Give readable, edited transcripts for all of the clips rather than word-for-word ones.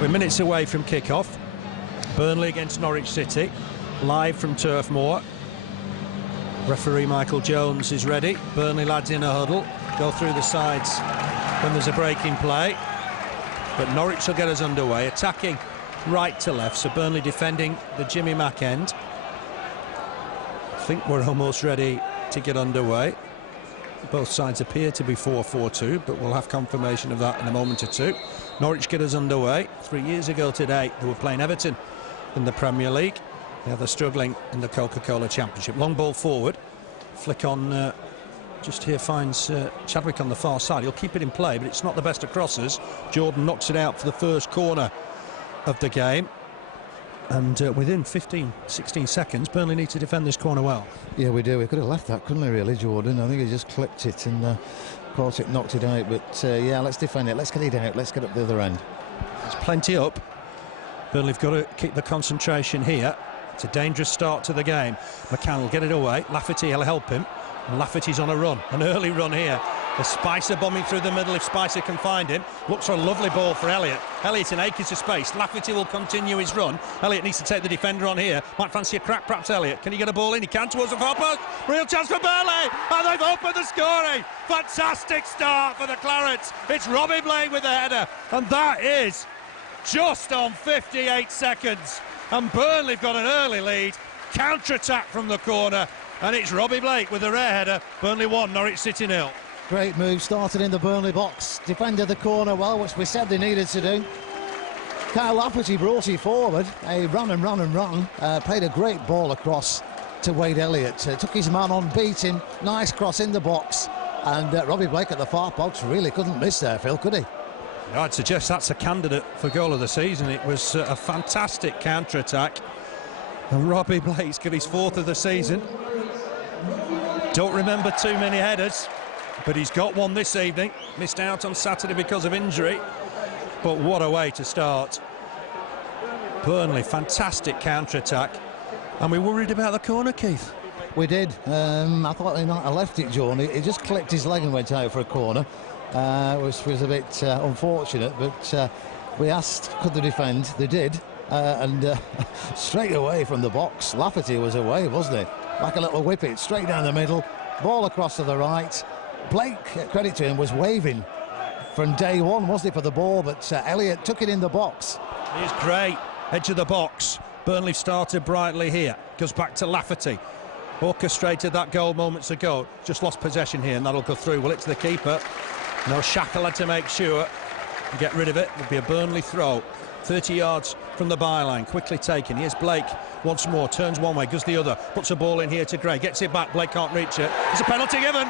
We're minutes away from kick-off. Burnley against Norwich City, live from Turf Moor. Referee Michael Jones is ready. Burnley lads in a huddle, go through the sides when there's a break in play. But Norwich will get us underway, attacking right to left, so Burnley defending the Jimmy Mack end. I think we're almost ready to get underway. Both sides appear to be 4-4-2, but we'll have confirmation of that in a moment or two. Norwich get us underway. 3 years ago today, they were playing Everton in the Premier League. Now they're struggling in the Coca-Cola Championship. Long ball forward. Flick on, just here finds Chadwick on the far side. He'll keep it in play, but it's not the best of crosses. Jordan knocks it out for the first corner of the game. And within 15-16 seconds, Burnley need to defend this corner well. Yeah, we do. We could have left that, couldn't we, really, Jordan? I think he just clipped it and, of course, it knocked it out. But, yeah, let's defend it. Let's get it out. Let's get up the other end. There's plenty up. Burnley have got to keep the concentration here. It's a dangerous start to the game. McCann will get it away. Lafferty will help him. And Lafferty's on a run, an early run here. The Spicer bombing through the middle if Spicer can find him. Looks for a lovely ball for Elliott. Elliott in acres of space. Lafferty will continue his run. Elliott needs to take the defender on here. Might fancy a crack, perhaps Elliott. Can he get a ball in? He can towards the far post. Real chance for Burnley. And they've opened the scoring. Fantastic start for the Clarets. It's Robbie Blake with the header. And that is just on 58 seconds. And Burnley have got an early lead. Counter-attack from the corner. And it's Robbie Blake with the rare header. Burnley 1, Norwich City 0. Great move, started in the Burnley box, defended the corner well, which we said they needed to do. Kyle Lafferty brought it forward, he ran and ran and ran, played a great ball across to Wade Elliott, took his man on, beat him, nice cross in the box, and Robbie Blake at the far post really couldn't miss there, Phil, could he? No, I'd suggest that's a candidate for goal of the season. It was a fantastic counter-attack, and Robbie Blake's got his 4th of the season. Don't remember too many headers, but he's got one this evening. Missed out on Saturday because of injury, but what a way to start. Burnley, fantastic counter-attack, and we worried about the corner, Keith. We did. I thought he might have left it, John. He just clipped his leg and went out for a corner, which was a bit unfortunate, but we asked could they defend. They did, and straight away from the box, Lafferty was away, wasn't he? Like a little whippet, straight down the middle, ball across to the right. Blake, credit to him, was waving from day one, wasn't it, for the ball? But Elliott took it in the box. Here's Gray, edge of the box. Burnley started brightly here. Goes back to Lafferty. Orchestrated that goal moments ago. Just lost possession here, and that'll go through. Well, it's the keeper. No, Shackle had to make sure to get rid of it. It'll be a Burnley throw. 30 yards from the byline, quickly taken. Here's Blake once more, turns one way, goes the other, puts a ball in here to Gray, gets it back. Blake can't reach it. There's a penalty given.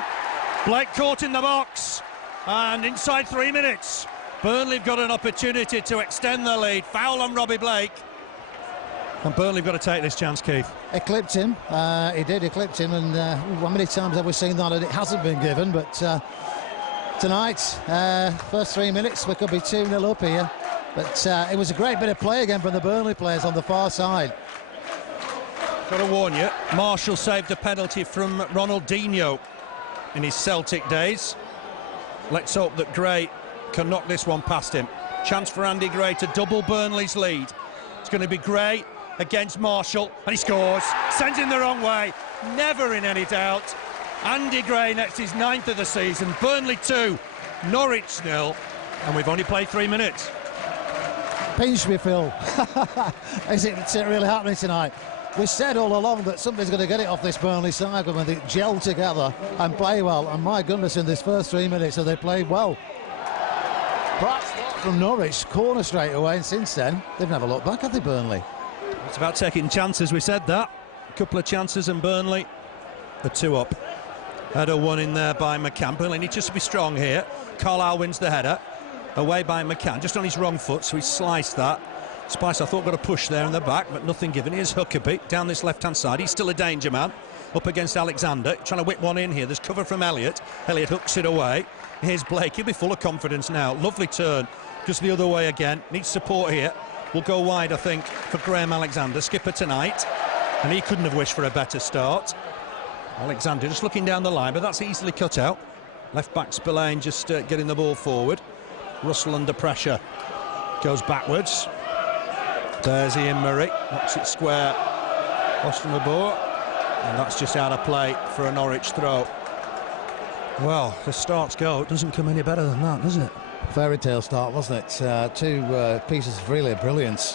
Blake caught in the box, and inside 3 minutes, Burnley have got an opportunity to extend the lead. Foul on Robbie Blake. And Burnley have got to take this chance, Keith. It clipped him. He clipped him, and how many times have we seen that and it hasn't been given? But tonight, first 3 minutes, we could be 2-0 up here. But it was a great bit of play again from the Burnley players on the far side. Got to warn you, Marshall saved a penalty from Ronaldinho in his Celtic days. Let's hope that Gray can knock this one past him. Chance for Andy Gray to double Burnley's lead. It's going to be Gray against Marshall, and he scores. Sends him the wrong way. Never in any doubt. Andy Gray next his 9th of the season. Burnley 2, Norwich 0, and we've only played 3 minutes. Pinch me, Phil. Is it really happening tonight? We said all along that somebody's going to get it off this Burnley side when they gel together and play well. And my goodness, in this first 3 minutes, have they played well. Bright start from Norwich, corner straight away, and since then, they've never looked back, have they, Burnley? It's about taking chances, we said that. A couple of chances, and Burnley are 2 up. Header won in there by McCann. Burnley need just to be strong here. Carlisle wins the header. Away by McCann, just on his wrong foot, so he sliced that. Spice, I thought, got a push there in the back, but nothing given. Here's Huckerby down this left-hand side. He's still a danger man. Up against Alexander, trying to whip one in here. There's cover from Elliott. Elliott hooks it away. Here's Blake. He'll be full of confidence now. Lovely turn. Just the other way again. Needs support here. Will go wide, I think, for Graham Alexander, skipper tonight. And he couldn't have wished for a better start. Alexander just looking down the line, but that's easily cut out. Left-back Spillane just getting the ball forward. Russell under pressure, goes backwards. There's Ian Murray, knocks it square. Austin Gábor, and that's just out of play for a Norwich throw. Well, the starts go. It doesn't come any better than that, does it? Fairy tale start, wasn't it? Two pieces of really brilliance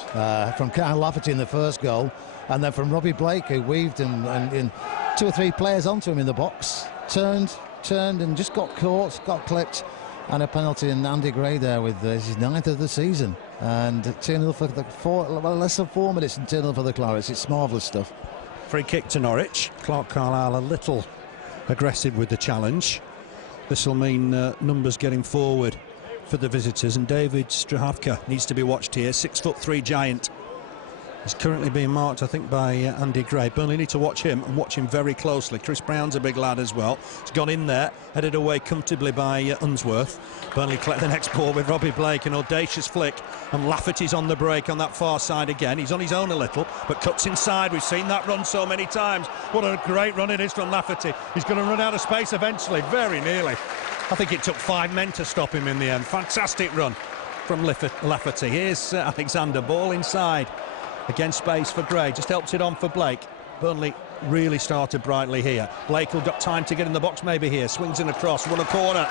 from Lafferty in the first goal, and then from Robbie Blake, who weaved and 2 or 3 players onto him in the box, turned and just got caught, got clipped. And a penalty in Andy Gray there with his 9th of the season. And 2-0 for the less than 4 minutes and 2-0 for the Clarets. It's marvellous stuff. Free kick to Norwich. Carlisle a little aggressive with the challenge. This will mean numbers getting forward for the visitors. And David Strahavka needs to be watched here. 6'3" giant. He's currently being marked, I think, by Andy Gray. Burnley need to watch him and watch him very closely. Chris Brown's a big lad as well. He's gone in there, headed away comfortably by Unsworth. Burnley collect the next ball with Robbie Blake, an audacious flick, and Lafferty's on the break on that far side again. He's on his own a little, but cuts inside. We've seen that run so many times. What a great run it is from Lafferty. He's going to run out of space eventually, very nearly. I think it took 5 men to stop him in the end. Fantastic run from Lafferty. Here's Alexander, ball inside. Against space for Gray, just helps it on for Blake. Burnley really started brightly here. Blake will got time to get in the box maybe here. Swings in across, won a corner.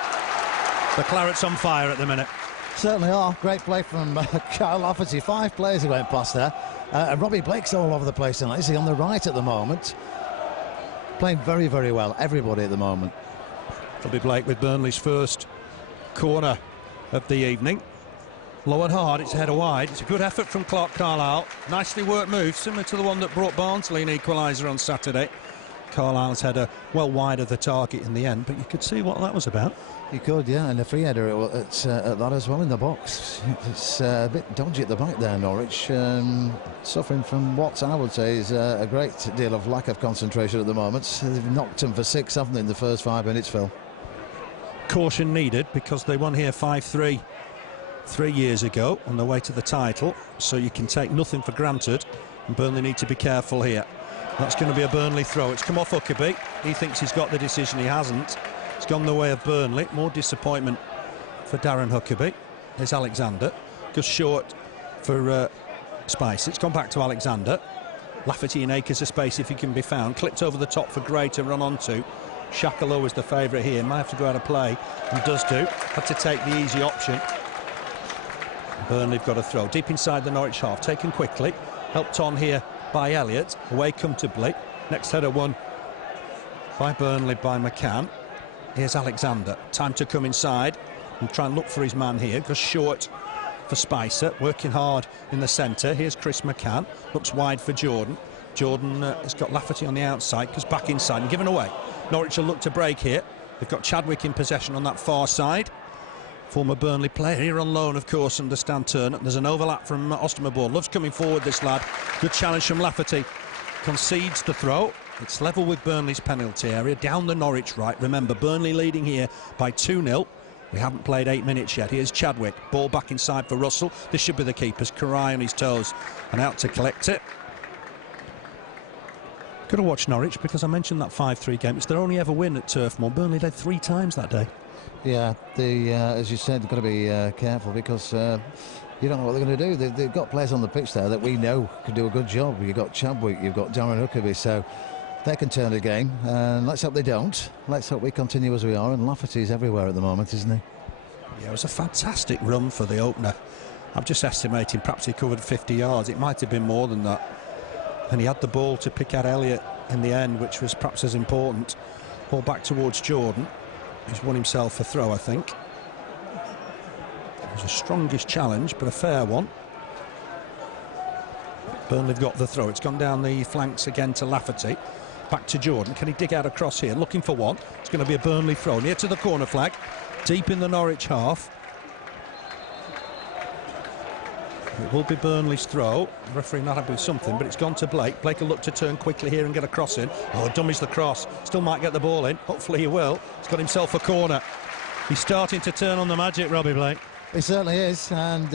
The Clarets on fire at the minute. Certainly are. Great play from Kyle Lafferty. 5 players who went past there. And Robbie Blake's all over the place tonight. Is he on the right at the moment? Playing very, very well. Everybody at the moment. Robbie Blake with Burnley's first corner of the evening. Low and hard, it's a header wide. It's a good effort from Carlisle. Nicely worked move, similar to the one that brought Barnsley an equaliser on Saturday. Carlisle's header well wide of the target in the end, but you could see what that was about. You could, yeah, and a free header at that as well in the box. It's a bit dodgy at the back there, Norwich. Suffering from what I would say is a great deal of lack of concentration at the moment. They've knocked them for 6, haven't they, in the first 5 minutes, Phil? Caution needed, because they won here 5-3. 3 years ago on the way to the title, so you can take nothing for granted, and Burnley need to be careful here. That's going to be a Burnley throw. It's come off Huckerby. He thinks he's got the decision. He hasn't. It's gone the way of Burnley. More disappointment for Darren Huckerby. There's Alexander, goes short for Spice. It's gone back to Alexander. Lafferty in acres of space if he can be found. Clipped over the top for Gray to run onto. Shakalow was the favourite here, might have to go out of play, and does do. Had to take the easy option. Burnley have got a throw deep inside the Norwich half, taken quickly, helped on here by Elliott, away comfortably. Next header won by Burnley by McCann. Here's Alexander, time to come inside and try and look for his man here. Goes short for Spicer, working hard in the centre. Here's Chris McCann, looks wide for Jordan. Jordan has got Lafferty on the outside, goes back inside and given away. Norwich will look to break here. They've got Chadwick in possession on that far side. Former Burnley player here on loan, of course, under Stan Turner. There's an overlap from Ostermabor. Loves coming forward, this lad. Good challenge from Lafferty. Concedes the throw. It's level with Burnley's penalty area, down the Norwich right. Remember, Burnley leading here by 2-0. We haven't played 8 minutes yet. Here's Chadwick. Ball back inside for Russell. This should be the keeper's. Király on his toes and out to collect it. Got to watch Norwich because I mentioned that 5-3 game. It's their only ever win at Turf Moor. Burnley led 3 times that day. Yeah, as you said, they've got to be careful because you don't know what they're going to do. They've got players on the pitch there that we know can do a good job. You've got Chadwick, you've got Darren Huckerby, so they can turn the game. And let's hope they don't. Let's hope we continue as we are. And Lafferty's everywhere at the moment, isn't he? Yeah, it was a fantastic run for the opener. I'm just estimating perhaps he covered 50 yards. It might have been more than that. And he had the ball to pick out Elliott in the end, which was perhaps as important. Ball back towards Jordan. He's won himself a throw, I think. It was a strongish challenge, but a fair one. Burnley have got the throw. It's gone down the flanks again to Lafferty. Back to Jordan. Can he dig out across here? Looking for one. It's going to be a Burnley throw near to the corner flag. Deep in the Norwich half. It will be Burnley's throw. The referee not happy with something, but it's gone to Blake. Blake will look to turn quickly here and get a cross in. Oh, dummies the cross. Still might get the ball in. Hopefully he will. He's got himself a corner. He's starting to turn on the magic, Robbie Blake. He certainly is, and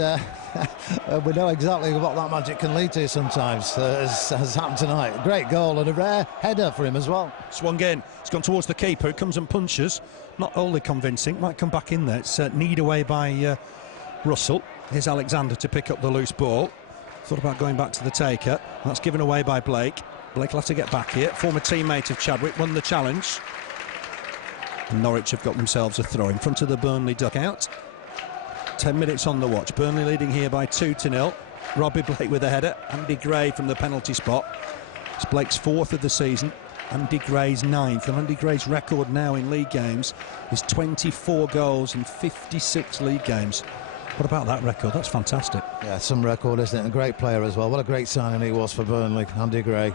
we know exactly what that magic can lead to sometimes, as has happened tonight. Great goal and a rare header for him as well. Swung in. It's gone towards the keeper, who comes and punches. Not wholly convincing. Might come back in there. It's kneed away by Russell. Here's Alexander to pick up the loose ball. Thought about going back to the taker. That's given away by Blake. Blake will have to get back here. Former teammate of Chadwick won the challenge. And Norwich have got themselves a throw in front of the Burnley dugout. 10 minutes on the watch. Burnley leading here by 2-0. Robbie Blake with a header. Andy Gray from the penalty spot. It's Blake's 4th of the season. Andy Gray's 9th. And Andy Gray's record now in league games is 24 goals in 56 league games. What about that record? That's fantastic. Yeah, some record, isn't it? A great player as well. What a great signing he was for Burnley, Andy Gray.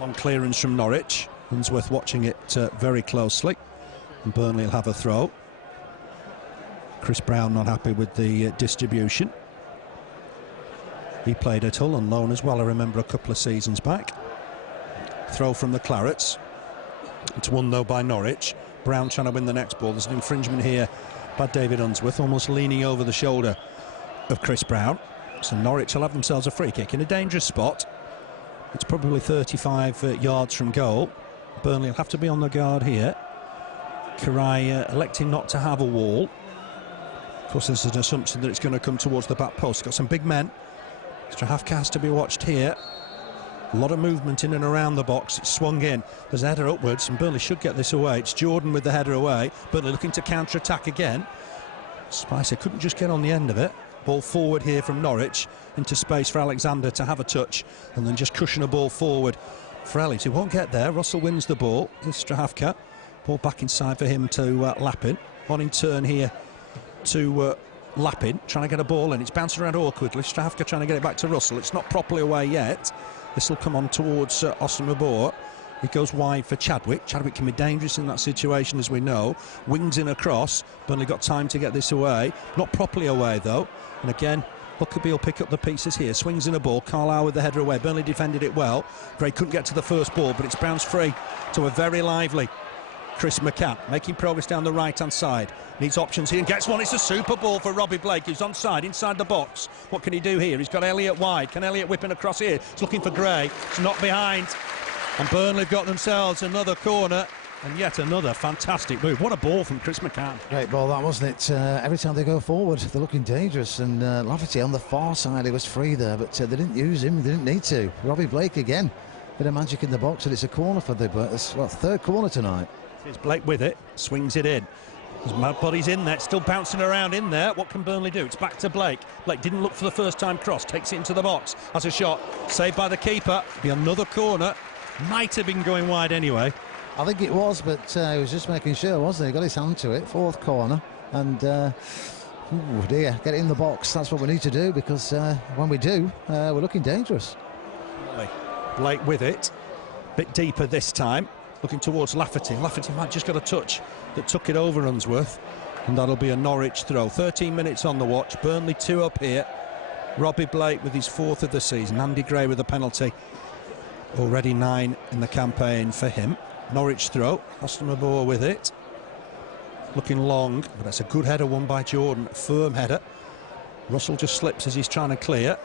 Long clearance from Norwich. Unsworth watching it very closely. And Burnley will have a throw. Chris Brown not happy with the distribution. He played at Hull on loan as well, I remember, a couple of seasons back. Throw from the Clarets. It's won though by Norwich. Brown trying to win the next ball. There's an infringement here by David Unsworth, almost leaning over the shoulder of Chris Brown. So Norwich will have themselves a free kick in a dangerous spot. It's probably 35 yards from goal. Burnley will have to be on the guard here. Király electing not to have a wall. Of course, there's an assumption that it's going to come towards the back post. Got some big men. Strahafka has to be watched here. A lot of movement in and around the box. It's swung in. There's a header upwards, and Burnley should get this away. It's Jordan with the header away. Burnley looking to counter-attack again. Spicer couldn't just get on the end of it. Ball forward here from Norwich into space for Alexander to have a touch and then just cushion a ball forward for Elliott. He won't get there. Russell wins the ball. Here's Strahafka. Ball back inside for him to Lappin. On in turn here to Lappin, trying to get a ball in. It's bouncing around awkwardly. Strahafka trying to get it back to Russell. It's not properly away yet. This will come on towards Ostermabor. He goes wide for Chadwick. Chadwick can be dangerous in that situation, as we know. Wings in across. Burnley got time to get this away. Not properly away, though. And again, Huckerby will pick up the pieces here. Swings in a ball. Carlisle with the header away. Burnley defended it well. Gray couldn't get to the first ball, but it's bounced free to a very lively Chris McCann, making progress down the right-hand side. Needs options here and gets one. It's a super ball for Robbie Blake, who's onside, inside the box. What can he do here? He's got Elliott wide. Can Elliott whip in across here? He's looking for Gray. It's not behind. And Burnley have got themselves another corner. And yet another fantastic move. What a ball from Chris McCann. Great ball that, wasn't it? Every time they go forward, they're looking dangerous. And Lafferty on the far side, he was free there, but they didn't use him. They didn't need to. Robbie Blake again. Bit of magic in the box, and it's a corner for the... It's, well, third corner tonight. Here's Blake with it, swings it in. His mad body's in there, still bouncing around in there. What can Burnley do? It's back to Blake. Blake didn't look for the first time cross, takes it into the box. Has a shot, saved by the keeper. Be another corner. Might have been going wide anyway. I think it was, but he was just making sure, wasn't he? He got his hand to it, fourth corner. And, oh dear, get it in the box. That's what we need to do, because when we do, we're looking dangerous. Blake with it. Bit deeper this time. Looking towards Lafferty. Lafferty might just got a touch that took it over Unsworth. And that'll be a Norwich throw. 13 minutes on the watch. Burnley 2 up here. Robbie Blake with his 4th of the season. Andy Gray with a penalty. Already 9 in the campaign for him. Norwich throw. Gábor with it. Looking long, but that's a good header won by Jordan. Firm header. Russell just slips as he's trying to clear.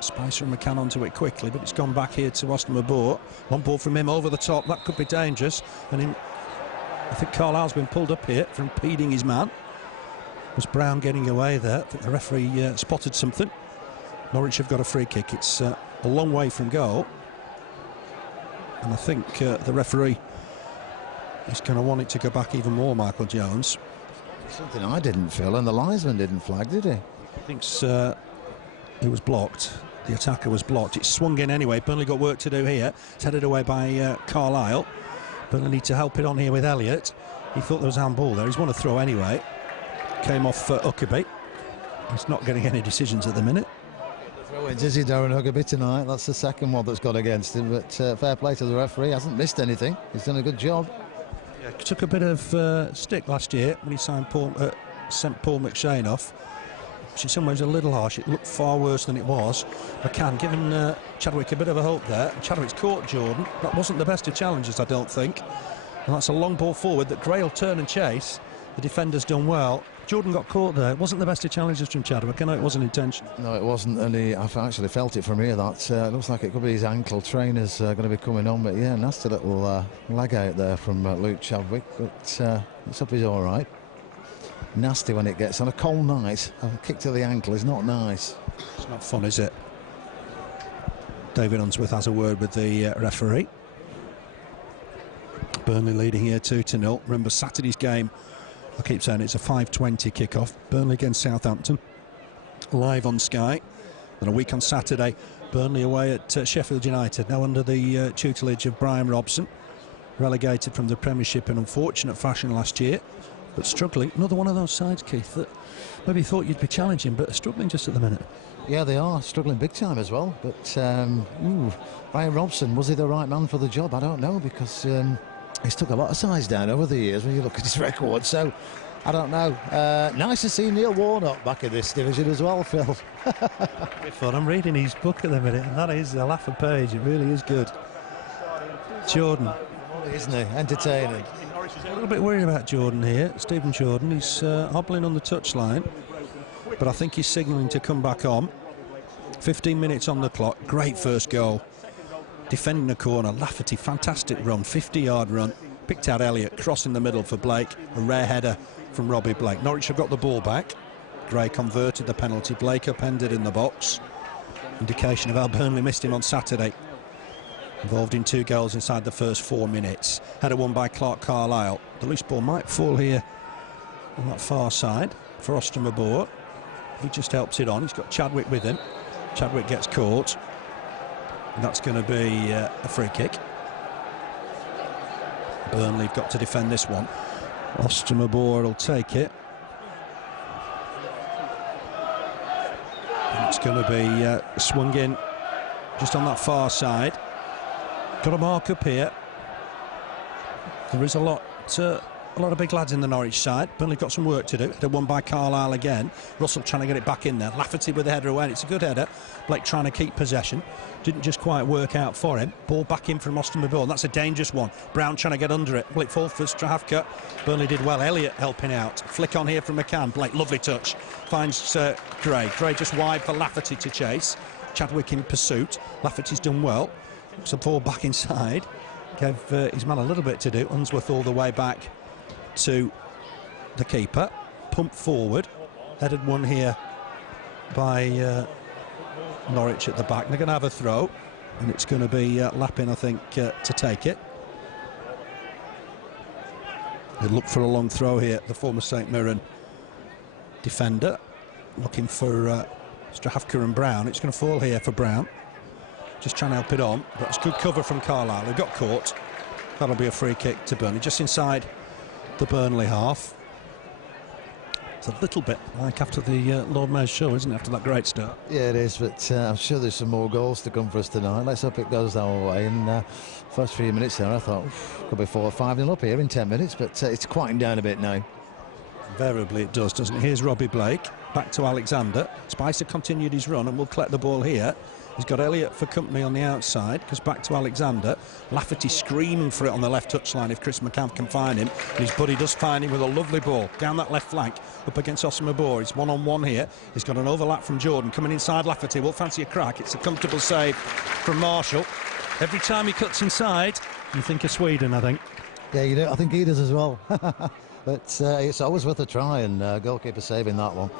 Spicer and McCann onto it quickly, but it's gone back here to Gábor. One ball from him over the top. That could be dangerous. And I think Carlisle's been pulled up here from impeding his man. Was Brown getting away there? I think the referee spotted something. Norwich have got a free kick. It's a long way from goal. And I think the referee is going to want it to go back even more, Michael Jones. Something I didn't feel, and the linesman didn't flag, did he? He thinks it was blocked. The attacker was blocked. It swung in anyway. Burnley got work to do here. It's headed away by Carlisle. Burnley need to help it on here with Elliott. He thought there was a handball there. He's won a throw anyway. Came off Huckerby. He's not getting any decisions at the minute. Throw-ins, is he, Darren Huckerby, tonight? That's the second one that's gone against him, but fair play to the referee. Hasn't missed anything. He's done a good job. Yeah, took a bit of stick last year when he sent Paul McShane off. Which in some ways a little harsh. It looked far worse than it was. McCann giving Chadwick a bit of a hope there. Chadwick's caught Jordan. That wasn't the best of challenges, I don't think. And that's a long ball forward that Gray will turn and chase. The defender's done well. Jordan got caught there. It wasn't the best of challenges from Chadwick. I know it wasn't intentional. No, it wasn't, and I've actually felt it from here. That looks like it could be his ankle. Trainer's going to be coming on, but yeah, nasty little leg out there from Luke Chadwick. But let's hope he's all right. Nasty when it gets on a cold night. A kick to the ankle is not nice. It's not fun, is it? David Unsworth has a word with the referee. Burnley leading here 2-0. Remember Saturday's game, I keep saying it's a 5:20 kick-off. Burnley against Southampton, live on Sky. Then a week on Saturday, Burnley away at Sheffield United, now under the tutelage of Brian Robson. Relegated from the Premiership in unfortunate fashion last year, but struggling. Another one of those sides, Keith, that maybe thought you'd be challenging, but are struggling just at the minute. Yeah, they are struggling big time as well. But Brian Robson, was he the right man for the job? I don't know, because he's took a lot of sides down over the years when you look at his record. So I don't know. Nice to see Neil Warnock back in this division as well, Phil. Fun. I'm reading his book at the minute, and that is a laugh a page. It really is good. Jordan, isn't he? Entertaining. A little bit worried about Jordan here. Stephen Jordan, he's hobbling on the touchline, but I think he's signalling to come back on. 15 minutes on the clock. Great first goal. Defending the corner. Lafferty, fantastic run. 50-yard run. Picked out Elliott. Cross in the middle for Blake. A rare header from Robbie Blake. Norwich have got the ball back. Gray converted the penalty. Blake upended in the box. Indication of how Burnley missed him on Saturday. Involved in 2 goals inside the first 4 minutes. Header won by Carlisle. The loose ball might fall here on that far side for Gábor. He just helps it on. He's got Chadwick with him. Chadwick gets caught. And that's going to be a free kick. Burnley have got to defend this one. Gábor will take it. And it's going to be swung in just on that far side. Got a mark up here. There is a lot of big lads in the Norwich side. Burnley got some work to do. They're won by Carlisle again. Russell trying to get it back in there. Lafferty with the header away. It's a good header. Blake trying to keep possession. Didn't just quite work out for him. Ball back in from Gábor. And that's a dangerous one. Brown trying to get under it. Blake falls for Strahafka. Burnley did well. Elliott helping out. Flick on here from McCann. Blake, lovely touch. Finds Gray. Gray just wide for Lafferty to chase. Chadwick in pursuit. Lafferty's done well. Some ball back inside. Gave his man a little bit to do. Unsworth all the way back to the keeper. Pumped forward. Headed one here by Norwich at the back. They're going to have a throw, and it's going to be Lappin, I think, to take it. He'll look for a long throw here, the former St Mirren defender, looking for Strahafka and Brown. It's going to fall here for Brown. Just trying to help it on, but it's good cover from Carlisle, who got caught. That'll be a free kick to Burnley, just inside the Burnley half. It's a little bit like after the Lord Mayor's show, isn't it, after that great start? Yeah, it is, but I'm sure there's some more goals to come for us tonight. Let's hope it goes our way. And first few minutes there, I thought, could be 4 or 5-0 up here in 10 minutes, but it's quieting down a bit now. Invariably it does, doesn't it? Here's Robbie Blake, back to Alexander. Spicer continued his run and will collect the ball here. He's got Elliott for company on the outside, goes back to Alexander. Lafferty screaming for it on the left touchline if Chris McCann can find him. And his buddy does find him with a lovely ball down that left flank up against Gábor. He's one-on-one here. He's got an overlap from Jordan coming inside Lafferty. Won't fancy a crack. It's a comfortable save from Marshall. Every time he cuts inside, you think of Sweden, I think. Yeah, you do. I think he does as well. But it's always worth a try, and goalkeeper saving that one.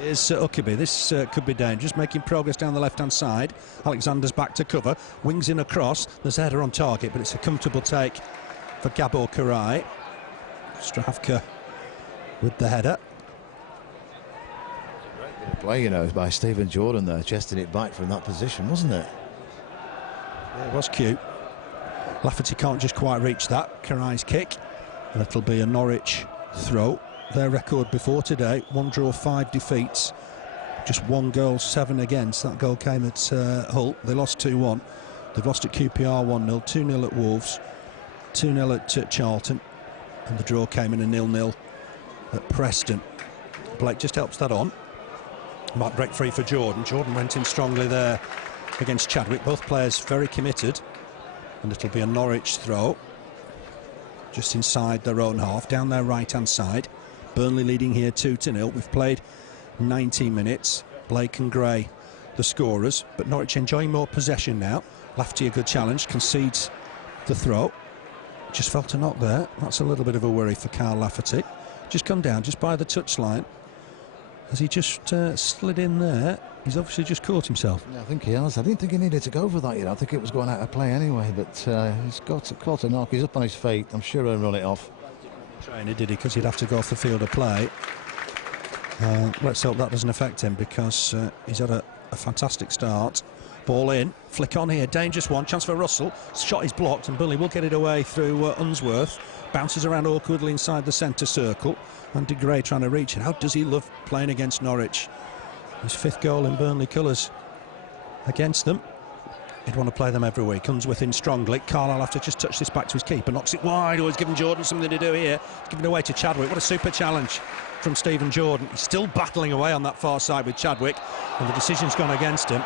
Here's Huckerby. This could be dangerous, making progress down the left-hand side. Alexander's back to cover, wings in across. There's a header on target, but it's a comfortable take for Gábor Király. Strahafka with the header. Great bit of play, you know, by Stephen Jordan there, chesting it back from that position, wasn't it? Yeah, it was cute. Lafferty can't just quite reach that. Király's kick, and it'll be a Norwich throw. Their record before today, 1 draw, 5 defeats, just 1 goal, 7 against. That goal came at Hull. They lost 2-1. They've lost at QPR 1-0, 2-0 at Wolves, 2-0 at Charlton, and the draw came in a 0-0 at Preston. Blake just helps that on. Might break free for Jordan. Jordan went in strongly there against Chadwick. Both players very committed, and it'll be a Norwich throw just inside their own half, down their right-hand side. Burnley leading here 2-0. We've played 19 minutes. Blake and Gray the scorers, but Norwich enjoying more possession now. Lafferty a good challenge, concedes the throw. Just felt a knock there. That's a little bit of a worry for Carl Lafferty. Just come down just by the touchline. Has he just slid in there? He's obviously just caught himself. Yeah, I think he has. I didn't think he needed to go for that, you know. I think it was going out of play anyway, but he's caught a knock. He's up on his feet. I'm sure he'll run it off. Trainer, did he? Because he'd have to go off the field of play. Let's hope that doesn't affect him, because he's had a fantastic start. Ball in, flick on here, dangerous one, chance for Russell. Shot is blocked, and Burnley will get it away through Unsworth. Bounces around awkwardly inside the centre circle. Andy Gray trying to reach it. How does he love playing against Norwich? His 5th goal in Burnley colours against them. He'd want to play them every week. Unsworth in strongly. Carlisle have to just touch this back to his keeper. Knocks it wide. Always giving Jordan something to do here. He's giving it away to Chadwick. What a super challenge from Stephen Jordan. He's still battling away on that far side with Chadwick, and the decision's gone against him.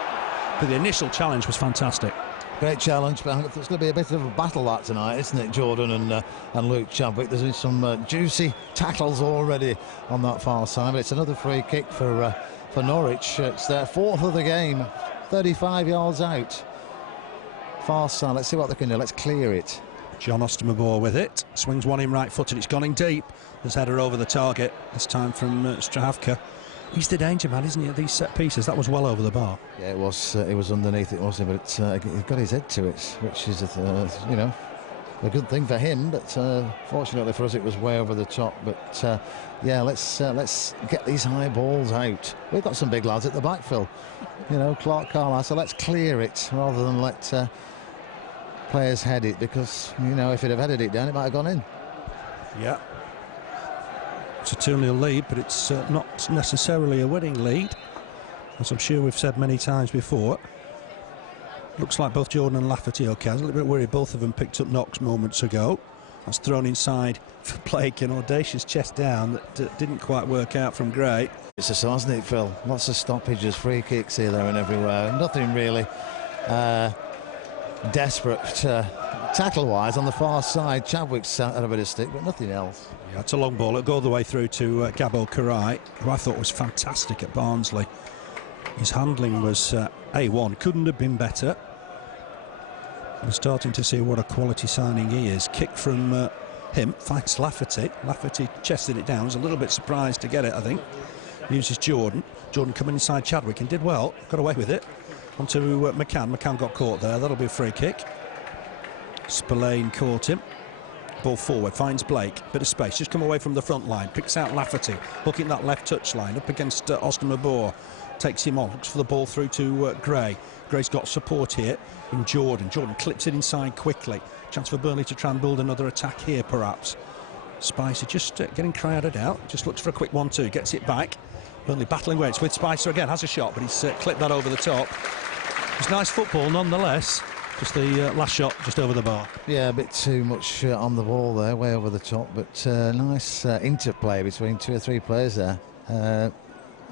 But the initial challenge was fantastic. Great challenge, but it's going to be a bit of a battle that tonight, isn't it, Jordan and Luke Chadwick? There's been some juicy tackles already on that far side, but it's another free kick for Norwich. It's their 4th of the game, 35 yards out. Far side, let's see what they can do. Let's clear it. John Gábor with it, swings one in right-footed. It's gone in deep. There's header over the target, this time from Strahafka. He's the danger man, isn't he, at these set pieces? That was well over the bar. Yeah, it was underneath it, wasn't it? But he got his head to it, which is, you know, a good thing for him. But fortunately for us, it was way over the top. But yeah, let's get these high balls out. We've got some big lads at the back, Phil. You know, Clarke, Carlisle. So let's clear it rather than let players head it, because, you know, if he'd have headed it down, it might have gone in. Yeah. It's a 2-0 lead, but it's not necessarily a winning lead, as I'm sure we've said many times before. Looks like both Jordan and Lafferty okay. I was a little bit worried both of them picked up knocks moments ago. That's thrown inside for Blake, an audacious chest down that didn't quite work out from Gray. It's a hasn't it, Phil? Lots of stoppages, free kicks here, there and everywhere. Nothing really desperate tackle-wise on the far side. Chadwick's had a bit of stick, but nothing else. Yeah, it's a long ball. It'll go all the way through to Gábor Király, who I thought was fantastic at Barnsley. His handling was A1, couldn't have been better. We're starting to see what a quality signing he is. Kick from him, finds Lafferty. Lafferty chested it down, was a little bit surprised to get it, I think. Uses Jordan. Jordan coming inside Chadwick and did well, got away with it. Onto McCann. McCann got caught there. That'll be a free kick. Spillane caught him. Ball forward, finds Blake, bit of space, just come away from the front line, picks out Lafferty, hooking that left touch line up against Ostermabor, takes him on, looks for the ball through to Gray. Gray's got support here in Jordan. Jordan clips it inside quickly. Chance for Burnley to try and build another attack here, perhaps. Spicer just getting crowded out, just looks for a quick 1-2, gets it back. Burnley battling away, it's with Spicer again, has a shot, but he's clipped that over the top. It's nice football nonetheless. Just the last shot just over the bar. Yeah, a bit too much on the ball there, way over the top, but nice interplay between 2 or 3 players there.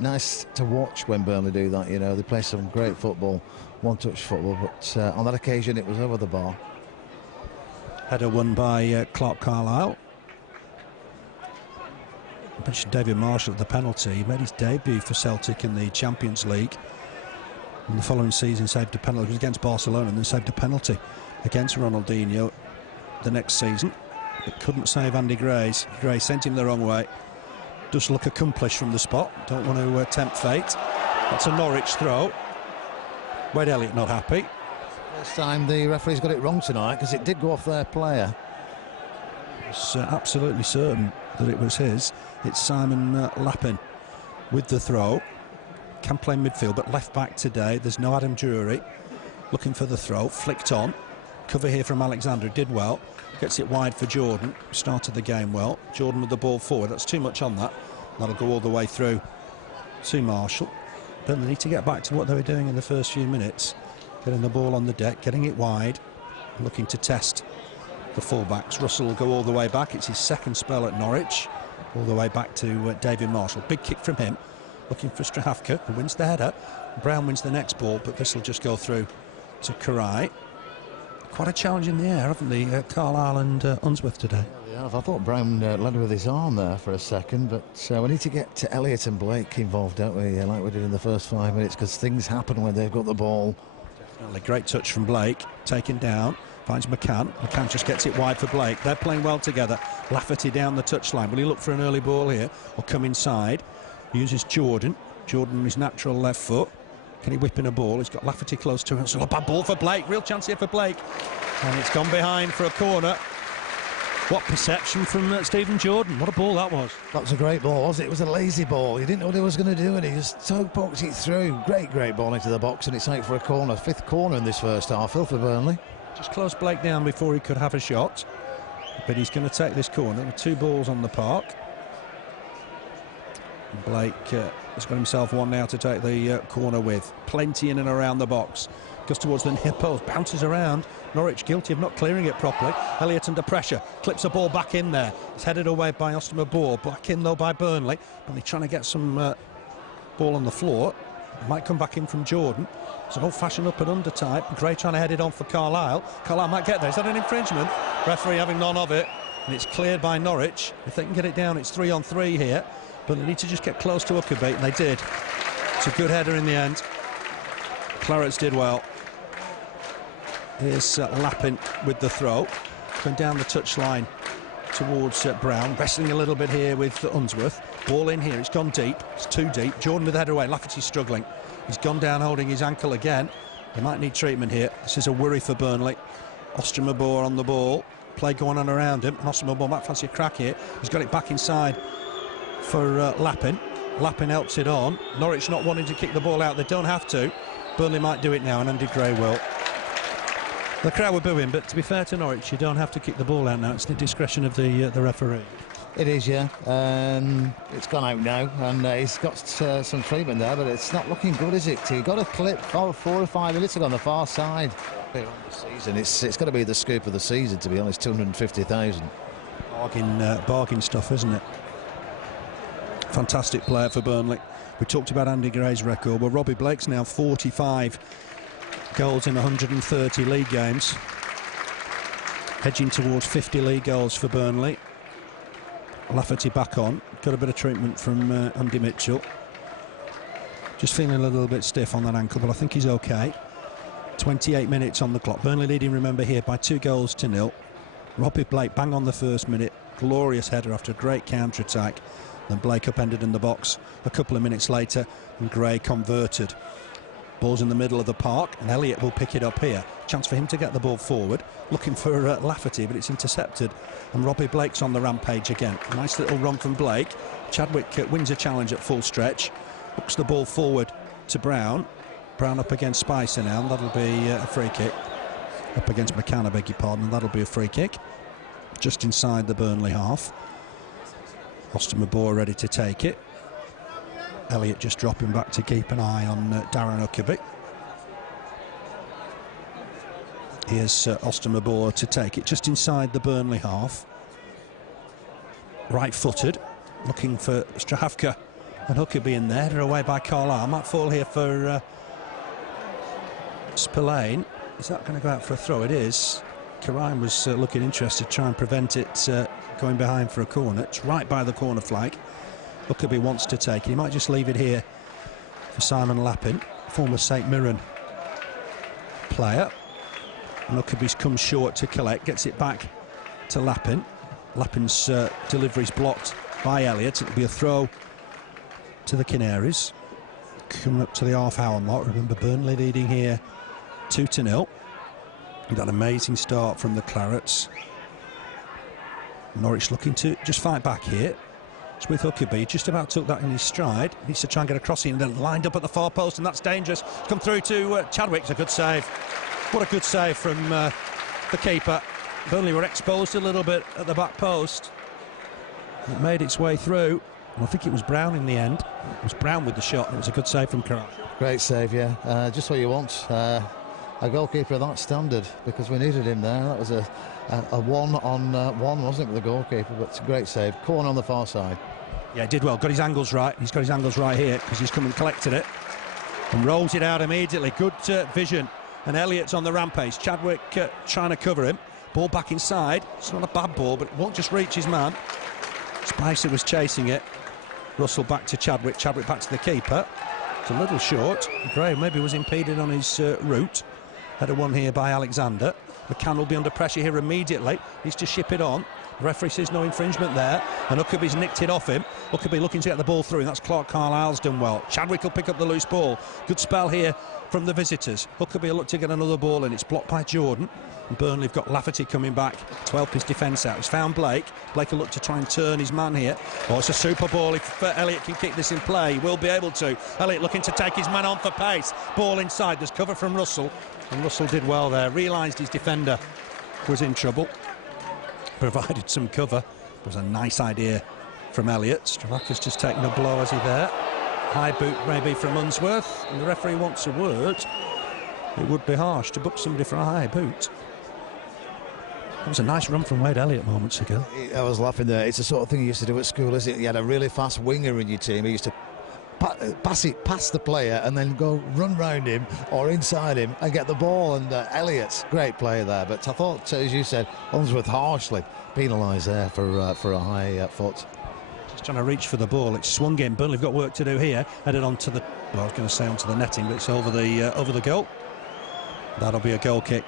Nice to watch when Burnley do that, you know. They play some great football, one-touch football, but on that occasion it was over the bar. Header won by Clarke Carlisle. I mentioned David Marshall at the penalty. He made his debut for Celtic in the Champions League. In the following season, saved a penalty. It was against Barcelona and then saved a penalty against Ronaldinho the next season. But couldn't save Andy Gray. Gray sent him the wrong way. Does look accomplished from the spot. Don't want to tempt fate. That's a Norwich throw. Wade Elliott not happy. First time the referee's got it wrong tonight, because it did go off their player. It's absolutely certain that it was his. It's Simon Lappin with the throw. Can play midfield, but left back today. There's no Adam Drury. Looking for the throw, flicked on. Cover here from Alexander, did well. Gets it wide for Jordan. Started the game well. Jordan with the ball forward. That's too much on that. That'll go all the way through to Marshall. But they need to get back to what they were doing in the first few minutes. Getting the ball on the deck, getting it wide. Looking to test the fullbacks. Russell will go all the way back. It's his second spell at Norwich. All the way back to David Marshall. Big kick from him. Looking for Strahafka, who wins the header. Brown wins the next ball, but this will just go through to Király. Quite a challenge in the air, haven't they, Carlisle and Unsworth today? Yeah, I thought Brown led with his arm there for a second, but we need to get Elliott and Blake involved, don't we, like we did in the first 5 minutes, because things happen when they've got the ball. Definitely great touch from Blake, taken down, finds McCann. McCann just gets it wide for Blake. They're playing well together. Lafferty down the touchline. Will he look for an early ball here or come inside? Uses Jordan. Jordan his natural left foot. Can he whip in a ball? He's got Lafferty close to him. So a bad ball for Blake. Real chance here for Blake. And it's gone behind for a corner. What perception from Stephen Jordan. What a ball that was. That was a great ball, wasn't it? It was a lazy ball. He didn't know what he was going to do, and he just poked it through. Great ball into the box, and it's out for a corner. 5th corner in this first half, Phil, for Burnley. Just closed Blake down before he could have a shot. But he's going to take this corner with 2 balls on the park. Blake has got himself one now to take the corner with. Plenty in and around the box. Goes towards the near post, bounces around. Norwich guilty of not clearing it properly. Elliott under pressure, clips the ball back in there. It's headed away by Ostermabor. Back in though by Burnley. Burnley trying to get some ball on the floor. It might come back in from Jordan. It's an old-fashioned up and under type. Gray trying to head it on for Carlisle. Carlisle might get there. Is that an infringement? Referee having none of it. And it's cleared by Norwich. If they can get it down, it's 3-on-3 here. But they need to just get close to Huckerby, and they did. It's a good header in the end. Clarets did well. Here's Lappin with the throw. Going down the touchline towards Brown. Wrestling a little bit here with Unsworth. Ball in here, it's gone deep. It's too deep. Jordan with the header away. Lafferty's struggling. He's gone down holding his ankle again. They might need treatment here. This is a worry for Burnley. Ostermabor on the ball. Play going on around him. Ostermabor might fancy a crack here. He's got it back inside for Lappin. Lappin helps it on. Norwich not wanting to kick the ball out. They don't have to. Burnley might do it now, and Andy Gray will. The crowd were booing, but to be fair to Norwich, you don't have to kick the ball out now. It's the discretion of the referee. It is, yeah. It's gone out now, and he's got some treatment there, but it's not looking good, is it? He got a clip 4 or 5 minutes ago on the far side. Season. It's got to be the scoop of the season, to be honest. 250,000. Bargain stuff, isn't it? Fantastic player for Burnley. We talked about Andy Gray's record. Well, Robbie Blake's now 45 goals in 130 league games, hedging towards 50 league goals for Burnley. Lafferty back on. Got a bit of treatment from Andy Mitchell. Just feeling a little bit stiff on that ankle, but I think he's okay. 28 minutes on the clock. Burnley leading, remember, here by 2-0. Robbie Blake bang on the first minute. Glorious header after a great counter-attack. Then Blake upended in the box a couple of minutes later, and Gray converted. Ball's in the middle of the park, and Elliott will pick it up here. Chance for him to get the ball forward, looking for Lafferty, but it's intercepted. And Robbie Blake's on the rampage again. Nice little run from Blake. Chadwick wins a challenge at full stretch, hooks the ball forward to Brown. Brown up against Spicer now, and that'll be a free kick. Up against McCann, I beg your pardon, and that'll be a free kick. Just inside the Burnley half. Gábor ready to take it. Elliott just dropping back to keep an eye on Darren Huckerby. Here's Gábor to take it just inside the Burnley half. Right-footed, looking for Strahafka and Huckerby in there. They're away by Carlisle. Might fall here for Spillane. Is that going to go out for a throw? It is. Király was looking interested to try and prevent it going behind for a corner. It's right by the corner flag. Huckerby wants to take it. He might just leave it here for Simon Lappin, former St Mirren player. And Huckerby's come short to collect, gets it back to Lappin. Lappin's delivery's blocked by Elliott. It'll be a throw to the Canaries. Coming up to the half-hour mark. Remember, Burnley leading here 2-0. That amazing start from the Clarets. Norwich looking to just fight back here. It's with Huckerby, just about took that in his stride. Needs to try and get across here, and then lined up at the far post, and that's dangerous. Come through to Chadwick. It's a good save. What a good save from the keeper. Burnley were exposed a little bit at the back post. It made its way through. And I think it was Brown in the end. It was Brown with the shot. It was a good save from Király. Great save, yeah. Just what you want. A goalkeeper of that standard, because we needed him there. That was a 1-on-1, wasn't it, with the goalkeeper? But it's a great save. Corner on the far side. Yeah, he did well. Got his angles right. He's got his angles right here because he's come and collected it and rolls it out immediately. Good vision. And Elliott's on the rampage. Chadwick trying to cover him. Ball back inside. It's not a bad ball, but it won't just reach his man. Spicer was chasing it. Russell back to Chadwick. Chadwick back to the keeper. It's a little short. Gray maybe was impeded on his route. Header one here by Alexander. McCann will be under pressure here immediately. Needs to ship it on. The referee says no infringement there, and Huckerby's nicked it off him. Huckerby looking to get the ball through, and that's Clarke. Carlisle's done well. Chadwick will pick up the loose ball. Good spell here from the visitors. Huckerby will look to get another ball in. It's blocked by Jordan. And Burnley have got Lafferty coming back to help his defence out. He's found Blake. Blake will look to try and turn his man here. Oh, it's a super ball. If Elliott can kick this in play, he will be able to. Elliott looking to take his man on for pace. Ball inside. There's cover from Russell. And Russell did well there. Realised his defender was in trouble. Provided some cover. It was a nice idea from Elliott. Strahafka's just taking a blow, as he there. High boot maybe from Unsworth. And the referee wants a word. It would be harsh to book somebody for a high boot. That was a nice run from Wade Elliott moments ago. I was laughing there. It's the sort of thing you used to do at school, isn't it? You had a really fast winger in your team. He used to pass it past the player and then go run round him or inside him and get the ball. And Elliott's great player there. But I thought, as you said, Unsworth harshly penalised there for a high foot. Just trying to reach for the ball. It's swung in. Burnley have got work to do here. Headed onto the, well, I was going to say onto the netting, but it's over the goal. That'll be a goal kick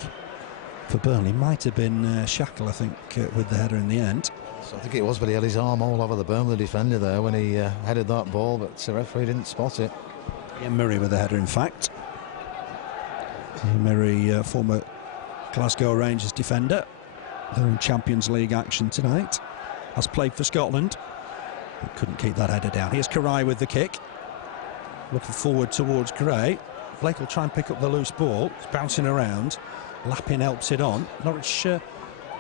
for Burnley. Might have been Shackle, I think, with the header in the end. So I think it was, but he had his arm all over the Burnley defender there when he headed that ball, but the referee didn't spot it. Ian Murray with the header, in fact. Ian Murray, former Glasgow Rangers defender. They're in Champions League action tonight. Has played for Scotland. But couldn't keep that header down. Here's Király with the kick. Looking forward towards Gray. Blake will try and pick up the loose ball. It's bouncing around. Lappin helps it on. Norwich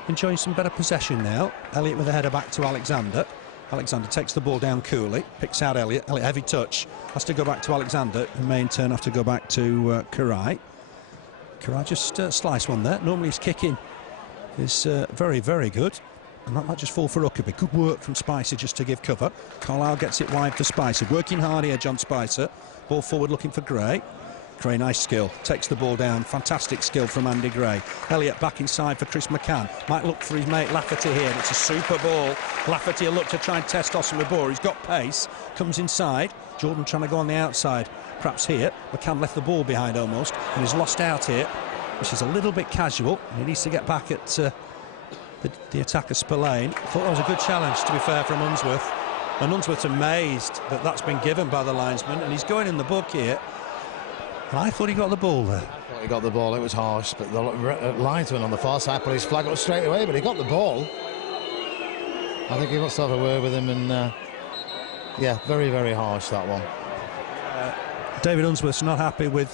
enjoying some better possession now. Elliott with the header back to Alexander. Alexander takes the ball down coolly, picks out Elliott. Elliott, heavy touch, has to go back to Alexander, who may in turn have to go back to Király. Király just sliced one there. Normally his kicking is very, very good. And that might just fall for Huckerby. Good work from Spicer just to give cover. Carlisle gets it wide for Spicer. Working hard here, John Spicer. Ball forward looking for Gray. Gray, nice skill, takes the ball down. Fantastic skill from Andy Gray. Elliott back inside for Chris McCann. Might look for his mate Lafferty here. It's a super ball. Lafferty will look to try and test Gábor. He's got pace, comes inside. Jordan trying to go on the outside. Perhaps here. McCann left the ball behind almost and is lost out here, which is a little bit casual. He needs to get back at the attacker Spillane. Thought that was a good challenge, to be fair, from Unsworth. And Unsworth's amazed that that's been given by the linesman, and he's going in the book here. And I thought he got the ball there. I thought he got the ball. It was harsh, but the linesman on the far side put his flag up straight away, but he got the ball. I think he must have a word with him, and yeah, very, very harsh, that one. David Unsworth's not happy with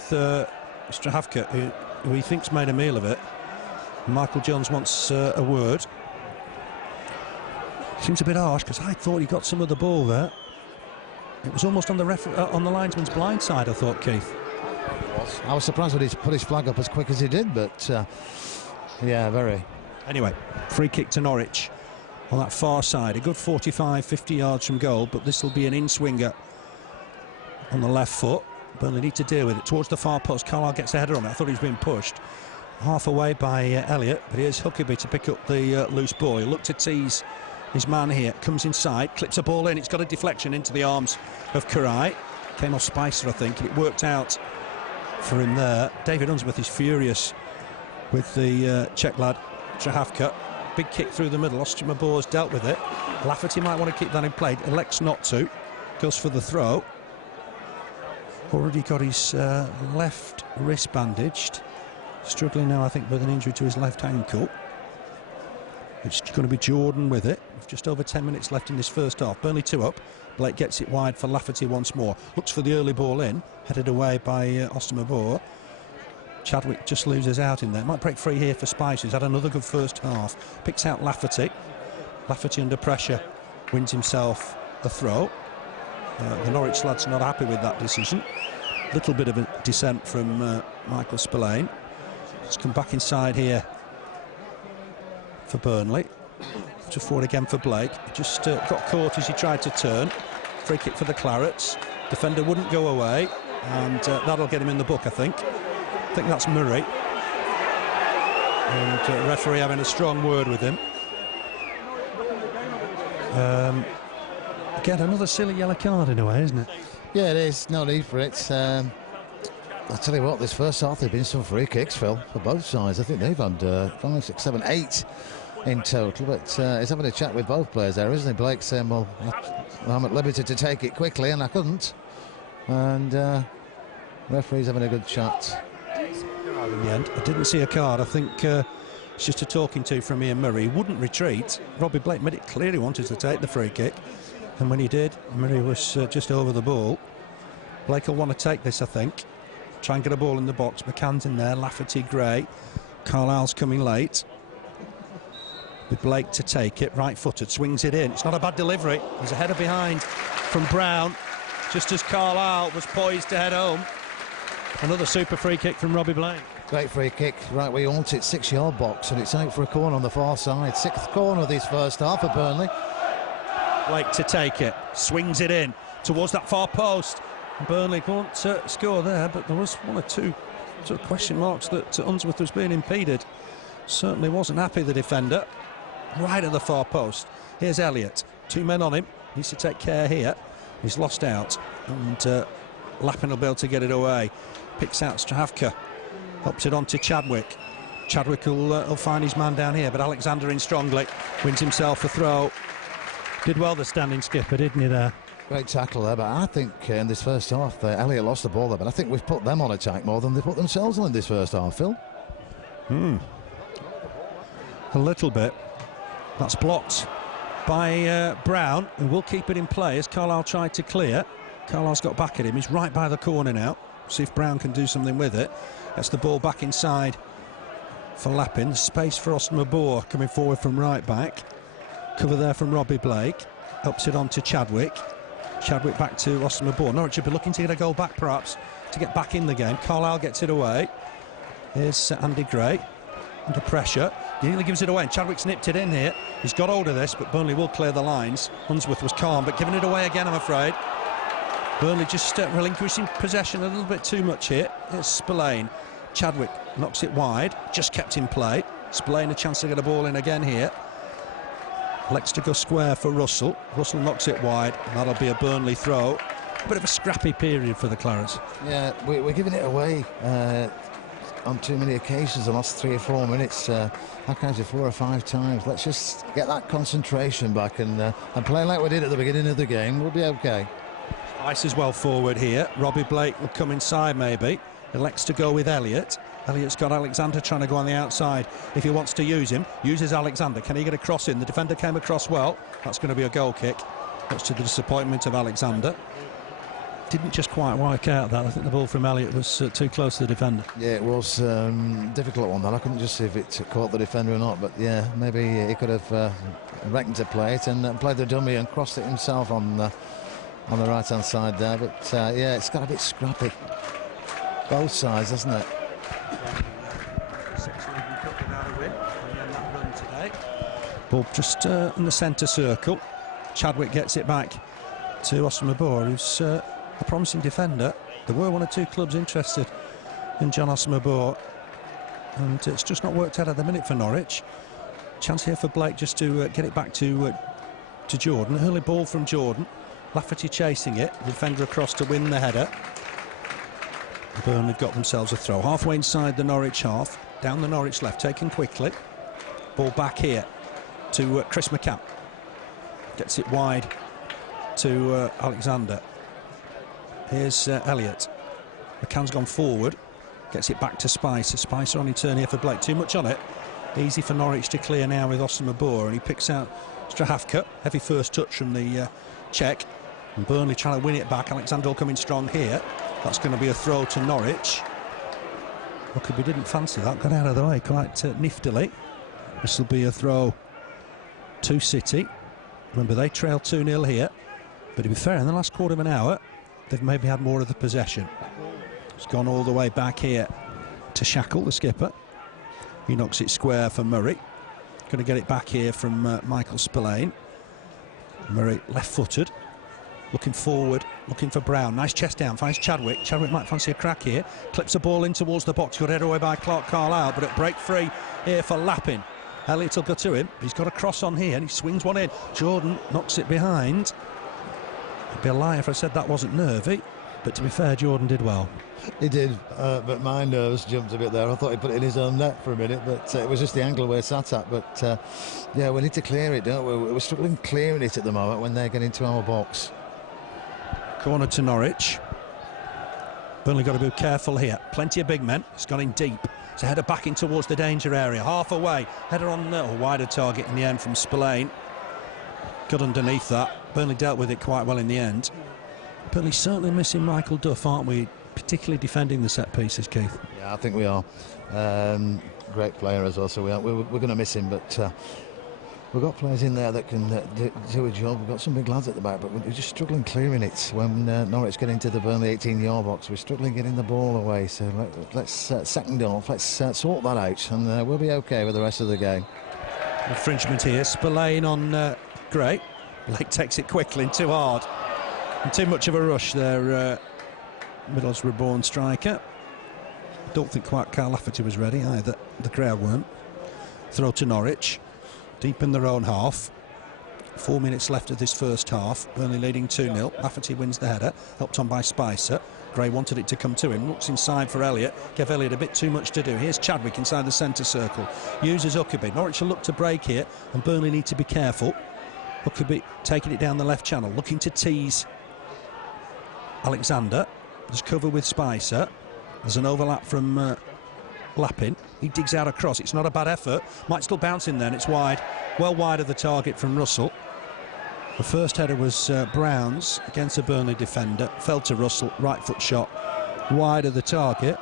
Strahavka, who he thinks made a meal of it. Michael Jones wants a word. Seems a bit harsh, because I thought he got some of the ball there. It was almost on the linesman's blind side, I thought, Keith. I was surprised when he put his flag up as quick as he did, but yeah, very. Anyway, free kick to Norwich on that far side. A good 45, 50 yards from goal, but this will be an in-swinger on the left foot. Burnley need to deal with it. Towards the far post, Carlisle gets a header on it. I thought he was being pushed half away by Elliott, but here's Huckerby to pick up the loose ball. He looked to tease his man here, comes inside, clips a ball in. It's got a deflection into the arms of Király. Came off Spicer, I think, and it worked out for him there. David Unsworth is furious with the Czech lad, Strahavka. Big kick through the middle. Gábor's dealt with it. Lafferty might want to keep that in play. Elects not to. Goes for the throw. Already got his left wrist bandaged. Struggling now, I think, with an injury to his left ankle. It's going to be Jordan with it. Just over 10 minutes left in this first half. Burnley 2 up. Blake gets it wide for Lafferty once more. Looks for the early ball in. Headed away by Gábor. Chadwick just loses out in there. Might break free here for Spice, who's had another good first half. Picks out Lafferty. Lafferty under pressure. Wins himself a throw. The Norwich lad's not happy with that decision. Little bit of a dissent from Michael Spillane. Let's come back inside here for Burnley. To forward again for Blake. Just got caught as he tried to turn. Free kick for the Clarets. Defender wouldn't go away, and that'll get him in the book, I think. I think that's Murray. And referee having a strong word with him. Again, another silly yellow card in a way, isn't it? Yeah, it is. No need for it. I tell you what, this first half there have been some free kicks, Phil, for both sides. I think they've had 5, 6, 7, 8 in total, but he's having a chat with both players there, isn't he? Blake saying, well, I'm at liberty to take it quickly, and I couldn't. And referee's having a good chat. In the end, I didn't see a card. I think it's just a talking to from Ian Murray. He wouldn't retreat. Robbie Blake made it clear he wanted to take the free kick, and when he did, Murray was just over the ball. Blake will want to take this, I think. Try and get a ball in the box. McCann's in there. Lafferty, Gray. Carlisle's coming late. With Blake to take it, right-footed, swings it in. It's not a bad delivery. There's a header behind from Brown, just as Carlisle was poised to head home. Another super free kick from Robbie Blake. Great free kick, right where you want it, 6-yard box, and it's out for a corner on the far side. 6th corner of this first half for Burnley. Blake to take it, swings it in towards that far post. Burnley can't score there, but there was 1 or 2 sort of question marks that Unsworth was being impeded. Certainly wasn't happy, the defender. Right at the far post. Here's Elliott. 2 men on him. Needs to take care here. He's lost out, and Lappin will be able to get it away. Picks out Strahavka. Helps it on to Chadwick. Chadwick will find his man down here, but Alexander in strongly. Wins himself a throw. Did well, the standing skipper, didn't he there? Great tackle there, but I think in this first half, Elliott lost the ball there, but I think we've put them on attack more than they put themselves on in this first half, Phil. A little bit. That's blocked by Brown, who will keep it in play as Carlisle tried to clear. Carlisle's got back at him. He's right by the corner now. See if Brown can do something with it. That's the ball back inside for Lappin. Space for Gábor coming forward from right back. Cover there from Robbie Blake. Ups it on to Chadwick. Chadwick back to Gábor. Norwich should be looking to get a goal back, perhaps, to get back in the game. Carlisle gets it away. Here's Andy Gray under pressure. He nearly gives it away, and Chadwick's nipped it in here. He's got hold of this, but Burnley will clear the lines. Unsworth was calm, but giving it away again, I'm afraid. Burnley just relinquishing possession a little bit too much here. Here's Spillane. Chadwick knocks it wide, just kept in play. Spillane a chance to get a ball in again here. Elects to go square for Russell. Russell knocks it wide, and that'll be a Burnley throw. A bit of a scrappy period for the Clarets. Yeah, we're giving it away on too many occasions the last 3 or 4 minutes. I counted 4 or 5 times. Let's just get that concentration back and play like we did at the beginning of the game. We'll be okay. Ice is well forward here. Robbie Blake will come inside maybe. Elects to go with Elliott. Elliott's got Alexander trying to go on the outside. If he wants to use him, uses Alexander. Can he get a cross in? The defender came across well. That's going to be a goal kick, much to the disappointment of Alexander. Didn't just quite work out that. I think the ball from Elliott was too close to the defender. Yeah, it was difficult one. That I couldn't just see if it caught the defender or not. But yeah, maybe he could have reckoned to play it and played the dummy and crossed it himself on the right-hand side there. But yeah, it's got a bit scrappy. Both sides, hasn't it? Ball just in the centre circle. Chadwick gets it back to Osamabour, who's a promising defender. There were one or two clubs interested in John Osamabour, and it's just not worked out at the minute for Norwich. Chance here for Blake just to get it back to Jordan. Early ball from Jordan. Lafferty chasing it. The defender across to win the header. Burnley have got themselves a throw. Halfway inside the Norwich half. Down the Norwich left, taken quickly. Ball back here to Chris McCann. Gets it wide to Alexander. Here's Elliott. McCann's gone forward. Gets it back to Spicer. Spicer on his turn here for Blake. Too much on it. Easy for Norwich to clear now with Osamabour, and he picks out Strahavka. Heavy first touch from the Czech. And Burnley trying to win it back. Alexander coming strong here. That's going to be a throw to Norwich. Huckerby didn't fancy that. Got out of the way quite niftily. This will be a throw to City. Remember, they trail 2-0 here. But to be fair, in the last quarter of an hour, they've maybe had more of the possession. It's gone all the way back here to Shackle, the skipper. He knocks it square for Murray. Going to get it back here from Michael Spillane. Murray left-footed. Looking forward, looking for Brown. Nice chest down, finds Chadwick. Chadwick might fancy a crack here. Clips a ball in towards the box. Got head away by Clarke Carlisle, but it break free here for Lappin. Elliott will go to him. He's got a cross on here and he swings one in. Jordan knocks it behind. I'd be a liar if I said that wasn't nervy, but to be fair, Jordan did well. He did, but my nerves jumped a bit there. I thought he put it in his own net for a minute, but it was just the angle we're sat at. But yeah, we need to clear it, don't we? We're struggling clearing it at the moment when they get into our box. Corner to Norwich. Burnley got to be careful here. Plenty of big men. It's gone in deep. It's a header back in towards the danger area. Half away. Header on a wider target in the end from Spillane. Got underneath that. Burnley dealt with it quite well in the end. Burnley certainly missing Michael Duff, aren't we? Particularly defending the set pieces, Keith. Yeah, I think we are. Great player as well, so we're going to miss him, but we've got players in there that can do a job. We've got some big lads at the back, but we're just struggling clearing it. When Norwich get into the Burnley 18-yard box, we're struggling getting the ball away. So let's second off, let's sort that out, and we'll be okay with the rest of the game. Infringement here. Spillane on Gray. Blake takes it quickly and too hard. And too much of a rush there, Middlesbrough-born striker. Don't think quite Carl Lafferty was ready either. The crowd weren't. Throw to Norwich. Deep in their own half. 4 minutes left of this first half. Burnley leading 2-0. Lafferty wins the header, helped on by Spicer. Gray wanted it to come to him. Looks inside for Elliott. Gave Elliott a bit too much to do. Here's Chadwick inside the centre circle. Uses Huckerby. Norwich will look to break here, and Burnley need to be careful. Huckerby taking it down the left channel, looking to tease Alexander. There's cover with Spicer. There's an overlap from Lappin. He digs out across. It's not a bad effort. Might still bounce in there, and it's wide. Well wide of the target from Russell. The first header was Brown's against a Burnley defender. Fell to Russell. Right foot shot. Wide of the target.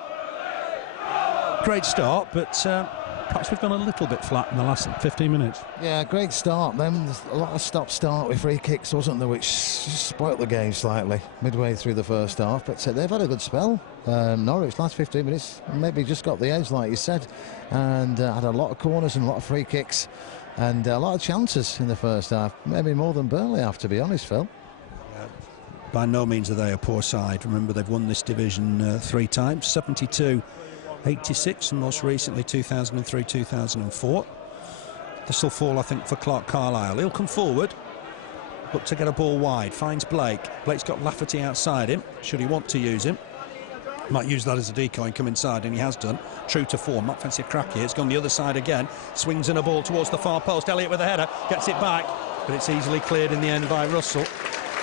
Great start, but perhaps we've gone a little bit flat in the last 15 minutes. Yeah, great start. Then a lot of stop-start with free kicks, wasn't there, which spoilt the game slightly midway through the first half. But they've had a good spell. Norwich, last 15 minutes, maybe just got the edge, like you said, and had a lot of corners and a lot of free kicks and a lot of chances in the first half. Maybe more than Burnley have, to be honest, Phil. By no means are they a poor side. Remember, they've won this division 3 times, 72, 86, and most recently 2003, 2004. This will fall, I think, for Clarke Carlisle. He'll come forward, look to get a ball wide, finds Blake. Blake's got Lafferty outside him, should he want to use him. Might use that as a decoy and come inside, and he has done. True to form, might fancy a crack here. It's gone the other side again. Swings in a ball towards the far post. Elliott with a header, gets it back, but it's easily cleared in the end by Russell.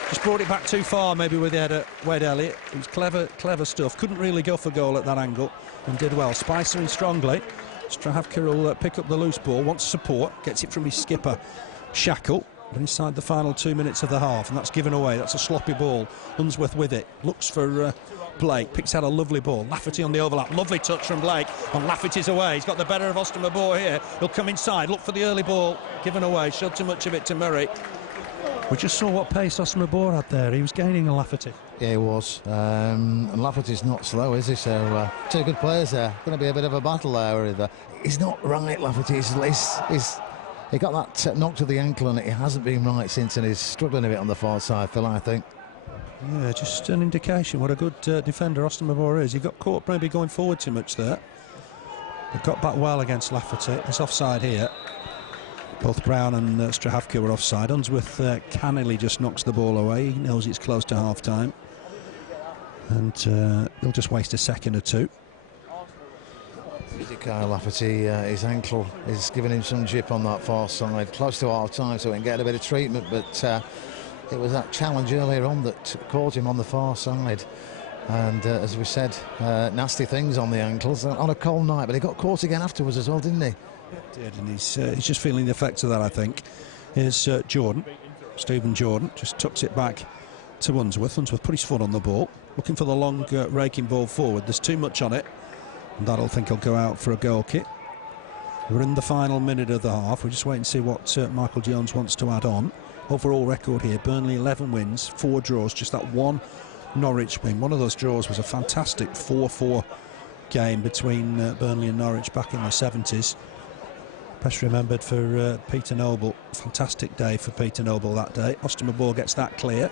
Just brought it back too far, maybe with the header. Wade Elliott. It was clever stuff. Couldn't really go for goal at that angle, and did well. Spicer in strongly. Strahavka will pick up the loose ball, wants support, gets it from his skipper, Shackle. But inside the final 2 minutes of the half, and that's given away. That's a sloppy ball. Unsworth with it. Looks for Blake. Picks out a lovely ball. Lafferty on the overlap. Lovely touch from Blake. And Lafferty's away. He's got the better of Ostermabor here. He'll come inside. Look for the early ball. Given away. Showed too much of it to Murray. We just saw what pace Ostermabor had there. He was gaining on Lafferty. Yeah, he was. And Lafferty's not slow, is he? So, two good players there. Going to be a bit of a battle there. He's not right, Lafferty. He got that knock to the ankle, and it hasn't been right since, and he's struggling a bit on the far side, Phil, I think. Yeah, just an indication what a good defender Ostermabor is. He got caught maybe going forward too much there. But got back well against Lafferty. It's offside here. Both Brown and Strahavka were offside. Unsworth cannily just knocks the ball away. He knows it's close to half-time. And he'll just waste a second or two. Kyle Lafferty, his ankle is giving him some jip on that far side, close to half-time, so he can get a bit of treatment, but it was that challenge earlier on that caught him on the far side, and as we said, nasty things on the ankles on a cold night, but he got caught again afterwards as well, didn't he? He did, and he's just feeling the effects of that, I think. Here's Stephen Jordan, just tucks it back to Unsworth. Unsworth put his foot on the ball, looking for the long raking ball forward. There's too much on it. That'll think he'll go out for a goal kick. We're in the final minute of the half. We'll just wait and see what Michael Jones wants to add on. Overall record here, Burnley 11 wins, 4 draws, just that one Norwich win. One of those draws was a fantastic 4-4 game between Burnley and Norwich back in the 70s. Best remembered for Peter Noble. Fantastic day for Peter Noble that day. Ostermabor gets that clear.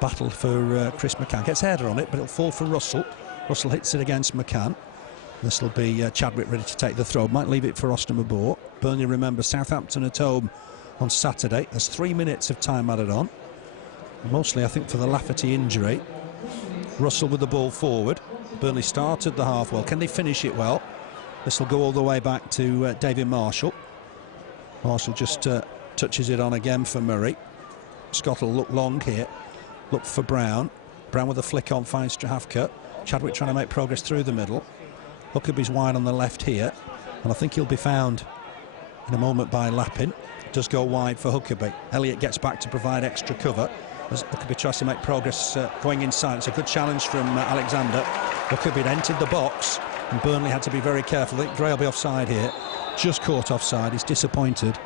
Battle for Chris McCann. Gets a header on it, but it'll fall for Russell. Russell hits it against McCann. This will be Chadwick ready to take the throw. Might leave it for Ostermabor. Burnley, remember, Southampton at home on Saturday. There's 3 minutes of time added on. Mostly, I think, for the Lafferty injury. Russell with the ball forward. Burnley started the half well. Can they finish it well? This will go all the way back to David Marshall. Marshall just touches it on again for Murray. Scott will look long here. Look for Brown. Brown with a flick on finds Strahavka. Chadwick trying to make progress through the middle. Huckerby's wide on the left here, and I think he'll be found in a moment by Lappin. Does go wide for Huckerby. Elliott gets back to provide extra cover as Huckerby tries to make progress going inside. It's a good challenge from Alexander. Huckerby had entered the box, and Burnley had to be very careful. I think Gray will be offside here. Just caught offside. He's disappointed,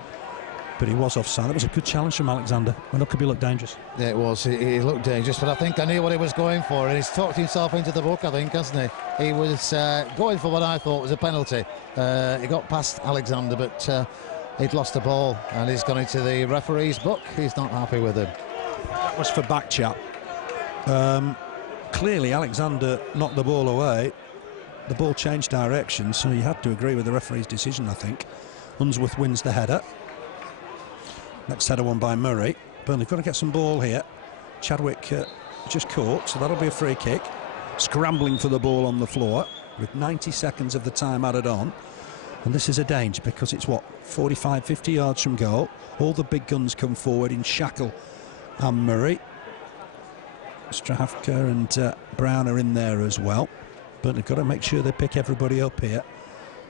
but he was offside. That was a good challenge from Alexander when Huckerby looked dangerous. Yeah, it was. He looked dangerous, but I think I knew what he was going for, and he's talked himself into the book, I think, hasn't he? He was going for what I thought was a penalty. He got past Alexander, but he'd lost the ball, and he's gone into the referee's book. He's not happy with him. That was for back chat. Clearly, Alexander knocked the ball away. The ball changed direction, so you had to agree with the referee's decision, I think. Unsworth wins the header. Next header won by Murray. Burnley got to get some ball here. Chadwick just caught, so that'll be a free kick. Scrambling for the ball on the floor with 90 seconds of the time added on. And this is a danger because it's, 45, 50 yards from goal. All the big guns come forward in Shackle and Murray. Strahavka and Brown are in there as well. Burnley got to make sure they pick everybody up here.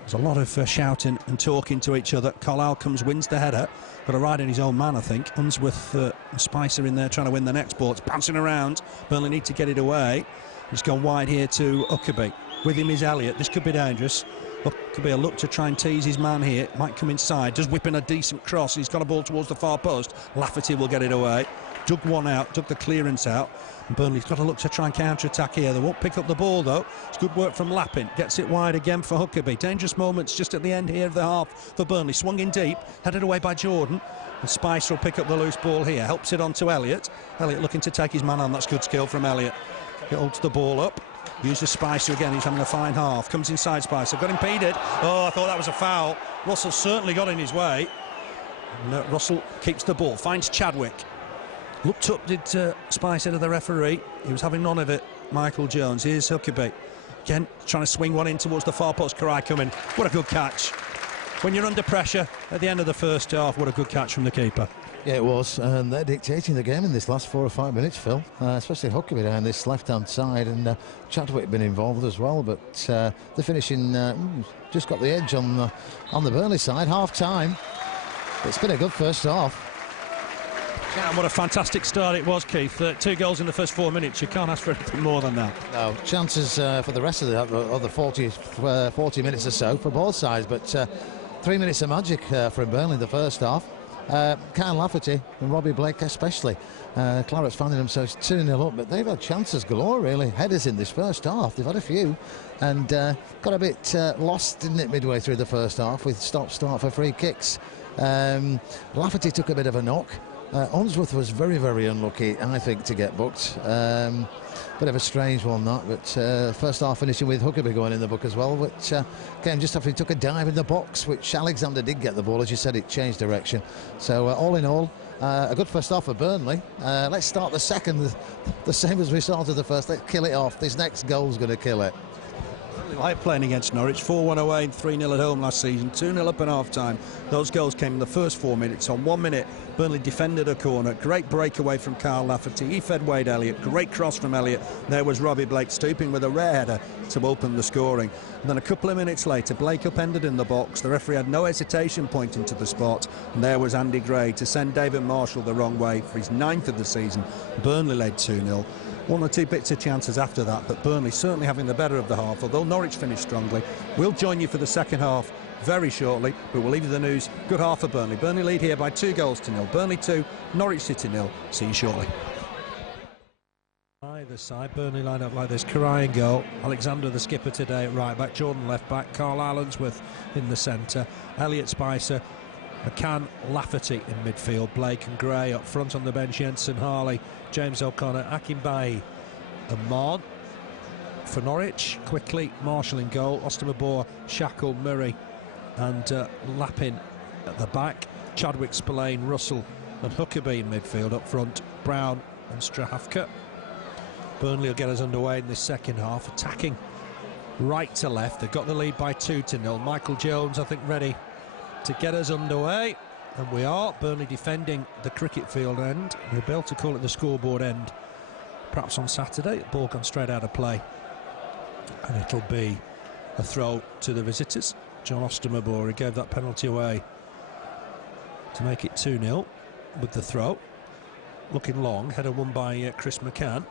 There's a lot of shouting and talking to each other. Carlisle comes, wins the header. Got a ride in his own man, I think. Unsworth and Spicer in there trying to win the next ball. It's bouncing around. Burnley need to get it away. He's gone wide here to Huckerby. With him is Elliott. This could be dangerous. Huckerby a look to try and tease his man here. Might come inside. Just whipping a decent cross. He's got a ball towards the far post. Lafferty will get it away. Dug one out. Dug the clearance out. And Burnley's got to look to try and counter-attack here. They won't pick up the ball, though. It's good work from Lappin. Gets it wide again for Huckerby. Dangerous moments just at the end here of the half for Burnley. Swung in deep. Headed away by Jordan. And Spicer will pick up the loose ball here. Helps it on to Elliott. Elliott looking to take his man on. That's good skill from Elliott. He holds the ball up. Uses Spicer again. He's having a fine half. Comes inside Spicer. Got impeded. Oh, I thought that was a foul. Russell certainly got in his way. And, Russell keeps the ball. Finds Chadwick. Looked up, did Spicer to the referee. He was having none of it. Michael Jones. Here's Huckerby. Again, trying to swing one in towards the far post. Király coming. What a good catch. When you're under pressure at the end of the first half, what a good catch from the keeper. Yeah, it was, and they're dictating the game in this last 4 or 5 minutes, Phil, especially Huckerby down this left-hand side, and Chadwick been involved as well, but the finishing just got the edge on the Burnley side. Half-time. It's been a good first half. And what a fantastic start it was, Keith. 2 goals in the first 4 minutes. You can't ask for anything more than that. No, chances for the rest of the 40 minutes or so for both sides, but 3 minutes of magic from Burnley in the first half. Kyle Lafferty and Robbie Blake especially. Clarets finding themselves 2-0 up, but they've had chances galore, really. Headers in this first half, they've had a few, and got a bit lost, didn't it, midway through the first half with stop-start for free kicks. Lafferty took a bit of a knock. Unsworth was very, very unlucky, I think, to get booked. Bit of a strange one, that, but first half finishing with Huckerby going in the book as well, which came just after he took a dive in the box, which Alexander did get the ball. As you said, it changed direction. So all in all, a good first half for Burnley. Let's start the second the same as we started the first. Let's kill it off. This next goal's going to kill it. Like playing against Norwich, 4-1 away and 3-0 at home last season, 2-0 up at half-time. Those goals came in the first 4 minutes. On 1 minute, Burnley defended a corner. Great breakaway from Kyle Lafferty. He fed Wade Elliott. Great cross from Elliott. There was Robbie Blake stooping with a rare header to open the scoring. And then a couple of minutes later, Blake upended in the box. The referee had no hesitation pointing to the spot. And there was Andy Gray to send David Marshall the wrong way for his 9th of the season. Burnley led 2-0. 1 or 2 bits of chances after that, but Burnley certainly having the better of the half, although Norwich finished strongly. We'll join you for the second half very shortly, but we'll leave you the news. Good half for Burnley. Burnley lead here by 2-0. Burnley 2, Norwich City 0. See you shortly. Either side, Burnley line up like this. Király in goal. Alexander, the skipper today, at right back. Jordan left back. Carlisle, Unsworth in the centre. Elliott, Spicer, McCann, Lafferty in midfield. Blake and Gray up front on the bench. Jensen, Harley, James O'Connor, Akinbaye and Maughan. For Norwich, quickly, Marshall in goal. Gábor, Shackle, Murray and Lappin at the back. Chadwick, Spillane, Russell and Huckerby in midfield. Up front, Brown and Strahafka. Burnley will get us underway in this second half, attacking right to left. They've got the lead by 2-0. Michael Jones, I think, ready to get us underway, and we are. Burnley defending the cricket field end. We'll be able to call it the scoreboard end perhaps on Saturday. The ball gone straight out of play, and it'll be a throw to the visitors. John Ostermabor, he gave that penalty away to make it 2-0 with the throw. Looking long, header won by Chris McCann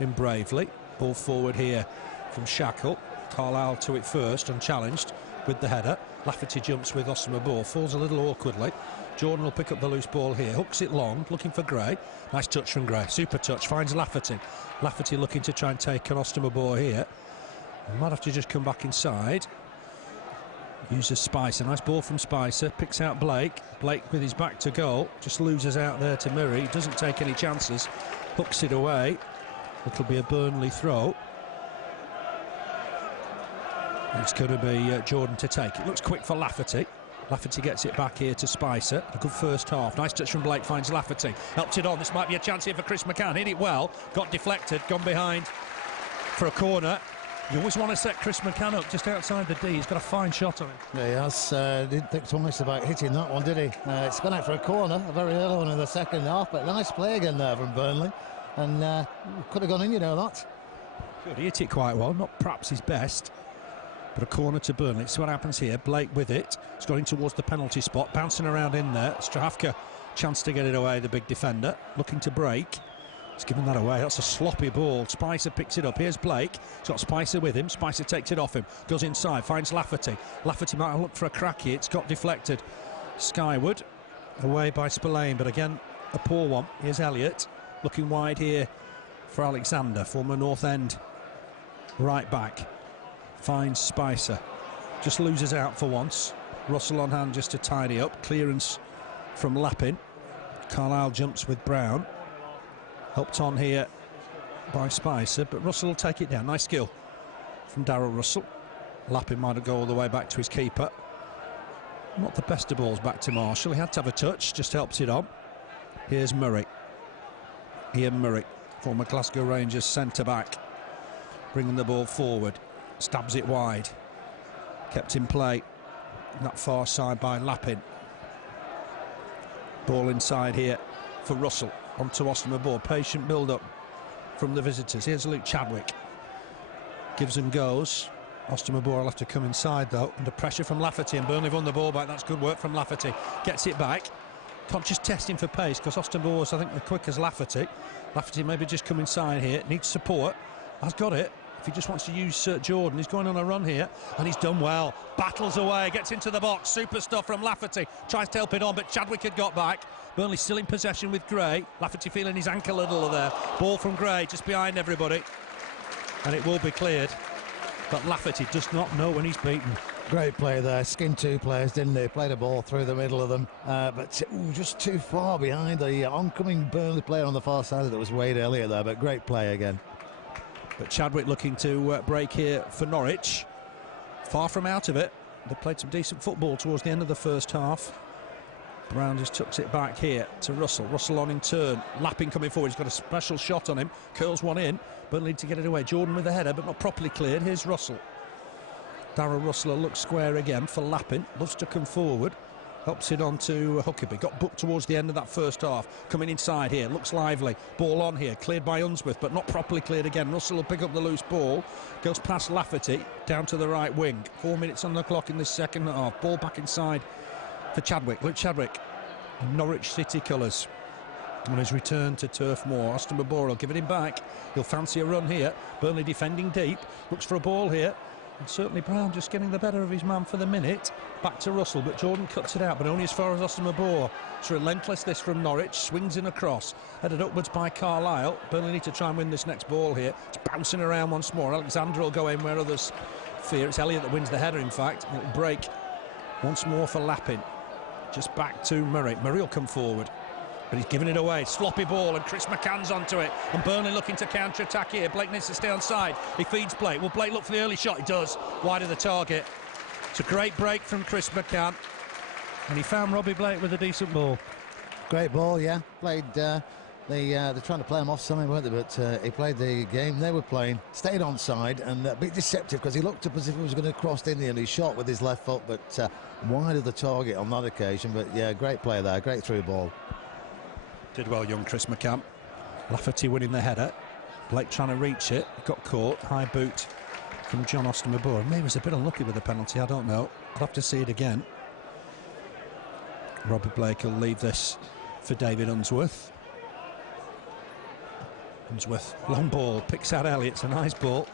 in bravely. Ball forward here from Shackle. Carlisle to it first, unchallenged with the header. Lafferty jumps with Ostermabor, falls a little awkwardly. Jordan will pick up the loose ball here, hooks it long, looking for Gray. Nice touch from Gray, super touch, finds Lafferty. Lafferty looking to try and take an Ostermabor here. Might have to just come back inside. Uses Spicer, nice ball from Spicer, picks out Blake. Blake with his back to goal, just loses out there to Murray, doesn't take any chances, hooks it away. It'll be a Burnley throw. It's going to be Jordan to take. It looks quick for Lafferty. Lafferty gets it back here to Spicer. A good first half. Nice touch from Blake, finds Lafferty. Helped it on. This might be a chance here for Chris McCann. Hit it well. Got deflected. Gone behind for a corner. You always want to set Chris McCann up just outside the D. He's got a fine shot on him. Yeah, he has. Didn't think twice about hitting that one, did he? It's gone out for a corner. A very early one in the second half. But nice play again there from Burnley. And could have gone in, you know that. Good. He hit it quite well. Not perhaps his best. But a corner to Burnley. See what happens here. Blake with it. It's going towards the penalty spot. Bouncing around in there. Strahafka, chance to get it away, the big defender. Looking to break. He's given that away. That's a sloppy ball. Spicer picks it up. Here's Blake. He's got Spicer with him. Spicer takes it off him. Goes inside. Finds Lafferty. Lafferty might have looked for a crack here. It's got deflected. Skyward. Away by Spillane. But again, a poor one. Here's Elliott. Looking wide here for Alexander. Former North End right back. Finds Spicer, just loses out for once. Russell on hand just to tidy up. Clearance from Lappin. Carlisle jumps with Brown. Helped on here by Spicer, but Russell will take it down. Nice skill from Darrell Russell. Lappin might have gone all the way back to his keeper. Not the best of balls back to Marshall. He had to have a touch, just helps it on. Here's Murray. Ian Murray, former Glasgow Rangers centre-back, bringing the ball forward. Stabs it wide. Kept in play. That far side by Lappin. Ball inside here for Russell, onto Austin McBour. Patient build-up from the visitors. Here's Luke Chadwick. Gives and goes. Austin McBour will have to come inside though, under pressure from Lafferty, and Burnley won the ball back. That's good work from Lafferty. Gets it back. Conscious testing for pace, because Austin McBour's, I think, as quick as Lafferty. Lafferty maybe just come inside here. Needs support. Has got it. If he just wants to use Jordan, he's going on a run here, and he's done well. Battles away, gets into the box. Super stuff from Lafferty. Tries to help it on, but Chadwick had got back. Burnley still in possession with Gray. Lafferty feeling his ankle a little there. Ball from Gray, just behind everybody. And it will be cleared. But Lafferty does not know when he's beaten. Great play there. Skinned two players, didn't he? Played a ball through the middle of them. But just too far behind the oncoming Burnley player on the far side. That was Wade Elliott there, but great play again. But Chadwick looking to break here for Norwich. Far from out of it. They played some decent football towards the end of the first half. Brown just tucks it back here to Russell. Russell on in turn. Lapping coming forward. He's got a special shot on him. Curls one in. Burnley need to get it away. Jordan with the header, but not properly cleared. Here's Russell. Darren Russell looks square again for Lappin. Loves to come forward. Helps it on to Huckerby. Got booked towards the end of that first half. Coming inside here. Looks lively. Ball on here. Cleared by Unsworth, but not properly cleared again. Russell will pick up the loose ball. Goes past Lafferty. Down to the right wing. 4 minutes on the clock in this second half. Ball back inside for Chadwick. Luke Chadwick. Norwich City colours. On his return to Turf Moor. Austin McBour will give it him back. He'll fancy a run here. Burnley defending deep. Looks for a ball here. And certainly Brown just getting the better of his man for the minute. Back to Russell, but Jordan cuts it out, but only as far as Austin McBour. It's relentless this from Norwich. Swings in across. Headed upwards by Carlisle. Burnley need to try and win this next ball here. It's bouncing around once more. Alexander will go in where others fear. It's Elliott that wins the header, in fact. It'll break once more for Lappin. Just back to Murray. Murray will come forward, but he's giving it away. Sloppy ball, and Chris McCann's onto it. And Burnley looking to counter-attack here. Blake needs to stay on side. He feeds Blake. Will Blake look for the early shot? He does. Wide of the target. It's a great break from Chris McCann. And he found Robbie Blake with a decent ball. Great ball, yeah. Played, they're trying to play him off something, weren't they? But he played the game they were playing. Stayed on side, and a bit deceptive, because he looked up as if he was going to cross in the end. He shot with his left foot, but wide of the target on that occasion. But yeah, great play there. Great through ball. Did well, young Chris McCann. Lafferty winning the header. Blake trying to reach it. Got caught. High boot from John Austin McBour. Maybe he was a bit unlucky with the penalty. I don't know. I'll have to see it again. Robbie Blake will leave this for David Unsworth. Unsworth, long ball. Picks out Elliott. It's a nice ball.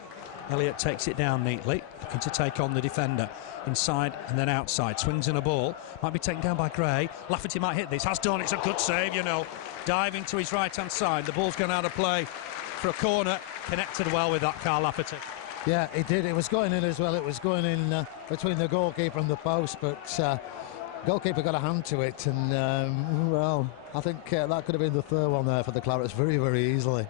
Elliott takes it down neatly. Looking to take on the defender. Inside and then outside. Swings in a ball. Might be taken down by Gray. Lafferty might hit this. Has done. It's a good save, you know. Diving to his right-hand side. The ball's gone out of play for a corner. Connected well with that, Carl Lafferty. Yeah, it did. It was going in as well. It was going in between the goalkeeper and the post, but goalkeeper got a hand to it. And, well, I think that could have been the third one there for the Clarets very, very easily.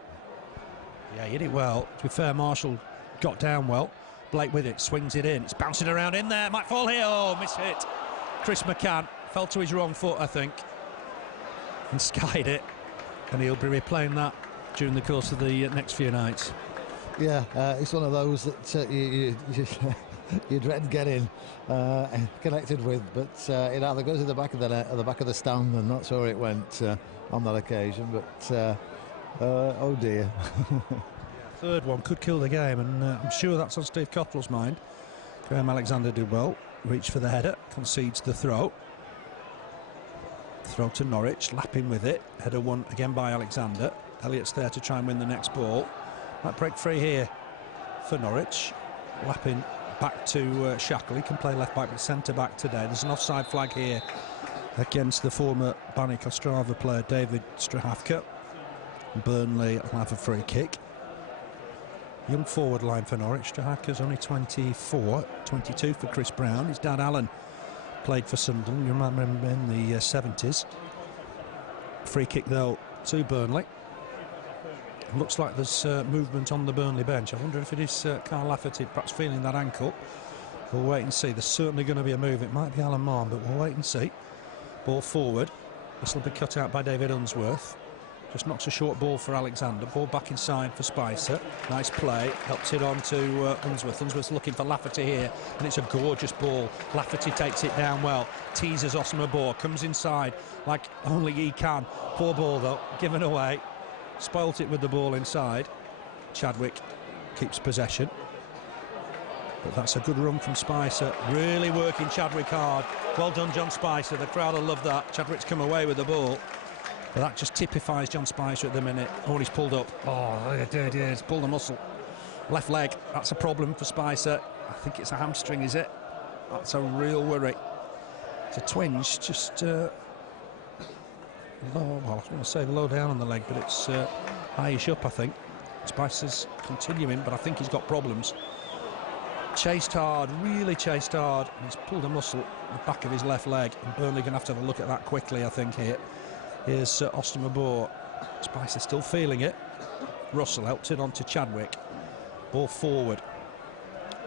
Yeah, he hit it well. To be fair, Marshall got down well. Blake with it, swings it in. It's bouncing around in there. Might fall here. Oh, miss-hit. Chris McCann fell to his wrong foot, I think, and skied it. And he'll be replaying that during the course of the next few nights. Yeah, it's one of those that you dread getting connected with, but it either goes at the back of the net or the back of the stand, and that's where it went on that occasion. But oh dear. Third one could kill the game, and I'm sure that's on Steve Cotterill's mind. Graham Alexander did well. Reached for the header, concedes the throw. Throw to Norwich, Lappin with it. Header won again by Alexander. Elliott's there to try and win the next ball. Might break free here for Norwich. Lappin back to Shackle. He can play left back but centre back today. There's an offside flag here against the former Banik Ostrava player David Strahavka. Burnley will have a free kick. Young forward line for Norwich. Strahavka's only 24, 22 for Chris Brown. His dad Alan played for Sunderland, you remember him in the 70s. Free kick though to Burnley. Looks like there's movement on the Burnley bench. I wonder if it is Carl Lafferty perhaps feeling that ankle. We'll wait and see. There's certainly going to be a move. It might be Alan Marn, but we'll wait and see. Ball forward. This will be cut out by David Unsworth. Just knocks a short ball for Alexander. Ball back inside for Spicer. Nice play. Helps it on to Unsworth. Unsworth's looking for Lafferty here, and it's a gorgeous ball. Lafferty takes it down well. Teases Gábor. Comes inside like only he can. Poor ball though. Given away. Spoilt it with the ball inside. Chadwick keeps possession. But that's a good run from Spicer. Really working Chadwick hard. Well done, John Spicer. The crowd will love that. Chadwick's come away with the ball. But that just typifies John Spicer at the minute. Oh, he's pulled up. Oh, he's pulled a muscle. Left leg. That's a problem for Spicer. I think it's a hamstring, is it? That's a real worry. It's a twinge, just low. Well, I was going to say low down on the leg, but it's highish up, I think. Spicer's continuing, but I think he's got problems. Chased hard, really chased hard, and he's pulled a muscle in the back of his left leg. And Burnley going to have a look at that quickly, I think, here. Here's Gábor. Spicer still feeling it. Russell helps it on to Chadwick. Ball forward.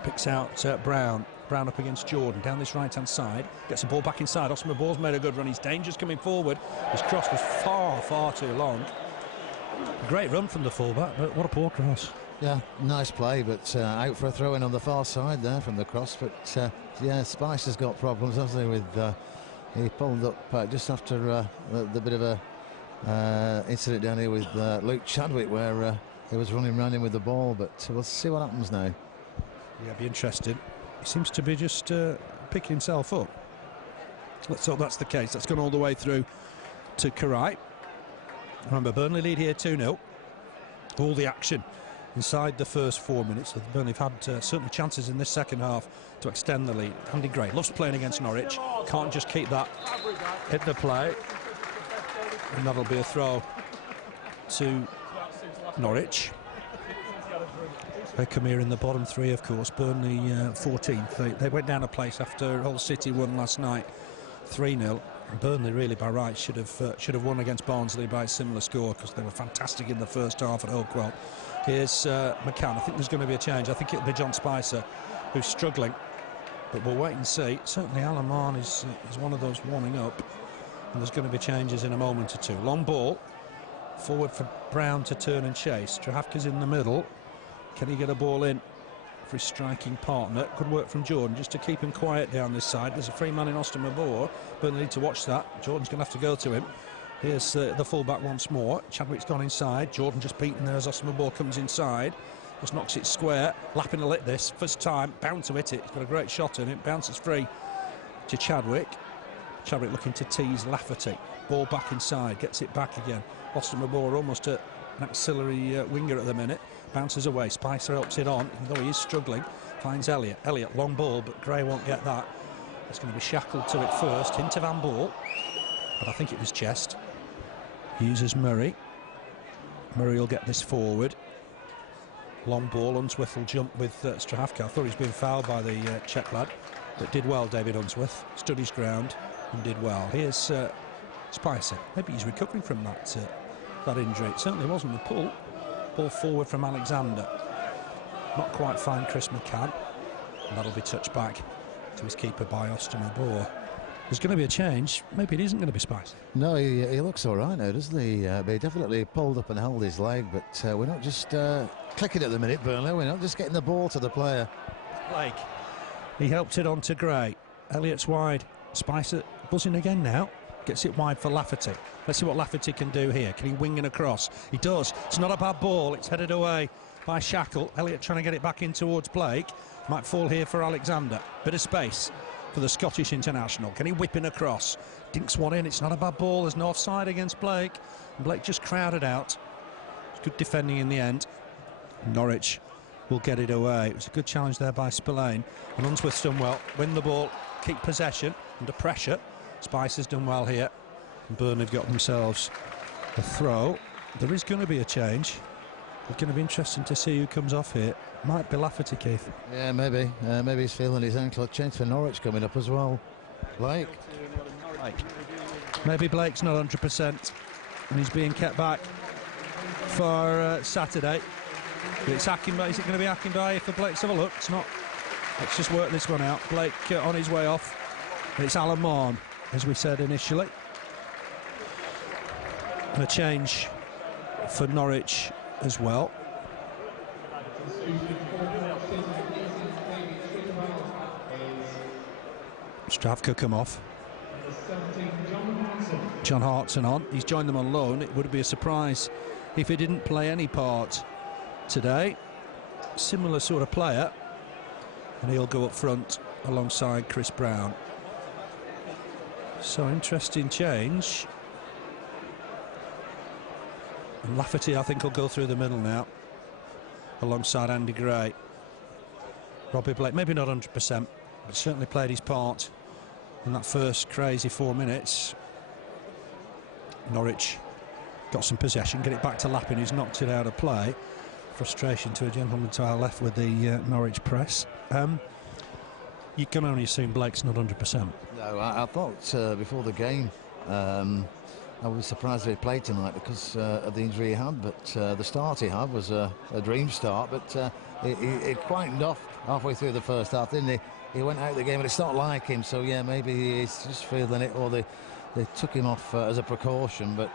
Picks out Brown. Brown up against Jordan down this right-hand side. Gets the ball back inside. Gábor's made a good run. He's dangerous coming forward. His cross was far too long. Great run from the fullback, but what a poor cross. Yeah, nice play, but out for a throw-in on the far side there from the cross. But yeah, Spicer's got problems, hasn't he, with... he pulled up just after the bit of a incident down here with Luke Chadwick, where he was running around him with the ball, but we'll see what happens now. Yeah, it'll be interesting. He seems to be just picking himself up. Let's hope that's the case. That's gone all the way through to Király. Remember, Burnley lead here 2-0. All the action inside the first 4 minutes. Burnley have had certainly chances in this second half to extend the lead. Andy Gray loves playing against Norwich. Can't just keep that hit the play. And that'll be a throw to Norwich. They come here in the bottom three, of course. Burnley 14th. They went down a place after Hull City won last night 3-0. Burnley really by rights should have won against Barnsley by a similar score, because they were fantastic in the first half at Oakwell. Here's McCann. I think there's going to be a change. I think it'll be John Spicer who's struggling, but we'll wait and see. Certainly Alan Mann is one of those warming up, and there's going to be changes in a moment or two. Long ball forward for Brown to turn and chase. Strahafka's in the middle. Can he get a ball in for his striking partner? Good work from Jordan just to keep him quiet down this side. There's a free man in Gábor. Burnley need to watch that. Jordan's going to have to go to him. Here's the fullback once more. Chadwick's gone inside. Jordan just beaten there as Gábor comes inside. Just knocks it square. Lapping will hit this. First time. Bound to hit it. He's got a great shot in it. Bounces free to Chadwick. Chadwick looking to tease Lafferty. Ball back inside. Gets it back again. Gábor almost an auxiliary winger at the minute. Bounces away. Spicer helps it on, even though he is struggling. Finds Elliott. Elliott, long ball, but Gray won't get that. It's going to be shackled to it first. Hint of handball, but I think it was chest. He uses Murray. Murray will get this forward. Long ball. Unsworth will jump with Strahafka. I thought he was being fouled by the Czech lad, but did well, David Unsworth. Stood his ground and did well. Here's Spicer. Maybe he's recovering from that injury. It certainly wasn't a pull. Ball forward from Alexander. Not quite fine, Chris McCann. And that'll be touched back to his keeper by Gábor. There's going to be a change. Maybe it isn't going to be Spicer. No, he looks all right now, doesn't he? But he definitely pulled up and held his leg. But we're not just clicking at the minute, Burnley. We're not just getting the ball to the player. Blake. He helped it on to Gray. Elliott's wide. Spicer buzzing again now. Gets it wide for Lafferty. Let's see what Lafferty can do here. Can he wing and across? He does. It's not a bad ball. It's headed away by Shackle. Elliott trying to get it back in towards Blake. Might fall here for Alexander. Bit of space for the Scottish international. Can he whip in across? Dinks one in. It's not a bad ball. There's no offside against Blake. Blake just crowded out. It's good defending in the end. Norwich will get it away. It was a good challenge there by Spillane. And Unsworth's done well. Win the ball. Keep possession under pressure. Spicer's done well here, and Burnley have got themselves a throw. There is going to be a change. It's going to be interesting to see who comes off here. Might be Lafferty, Keith. Yeah, maybe. Maybe he's feeling his ankle. Change for Norwich coming up as well. Blake. Maybe Blake's not 100%, and he's being kept back for Saturday. But it's Hackenby. Is it going to be Hackenby for Blake? Let's have a look. It's not. Let's just work this one out. Blake on his way off. And it's Alan Mann, as we said initially. And a change for Norwich as well. Stravka come off. John Hartson on. He's joined them on loan. It would be a surprise if he didn't play any part today. Similar sort of player, and he'll go up front alongside Chris Brown. So interesting change. And Lafferty, I think, will go through the middle now alongside Andy Gray. Robbie Blake, maybe not 100%, but certainly played his part in that first crazy 4 minutes. Norwich got some possession, get it back to Lappin, who's knocked it out of play. Frustration to a gentleman to our left with the Norwich press. You can only assume Blake's not 100%. No, I thought before the game I was surprised that he played tonight because of the injury he had, but the start he had was a dream start, but he quietened off halfway through the first half, didn't he? He went out of the game and it's not like him, so yeah, maybe he's just feeling it, or they took him off as a precaution, but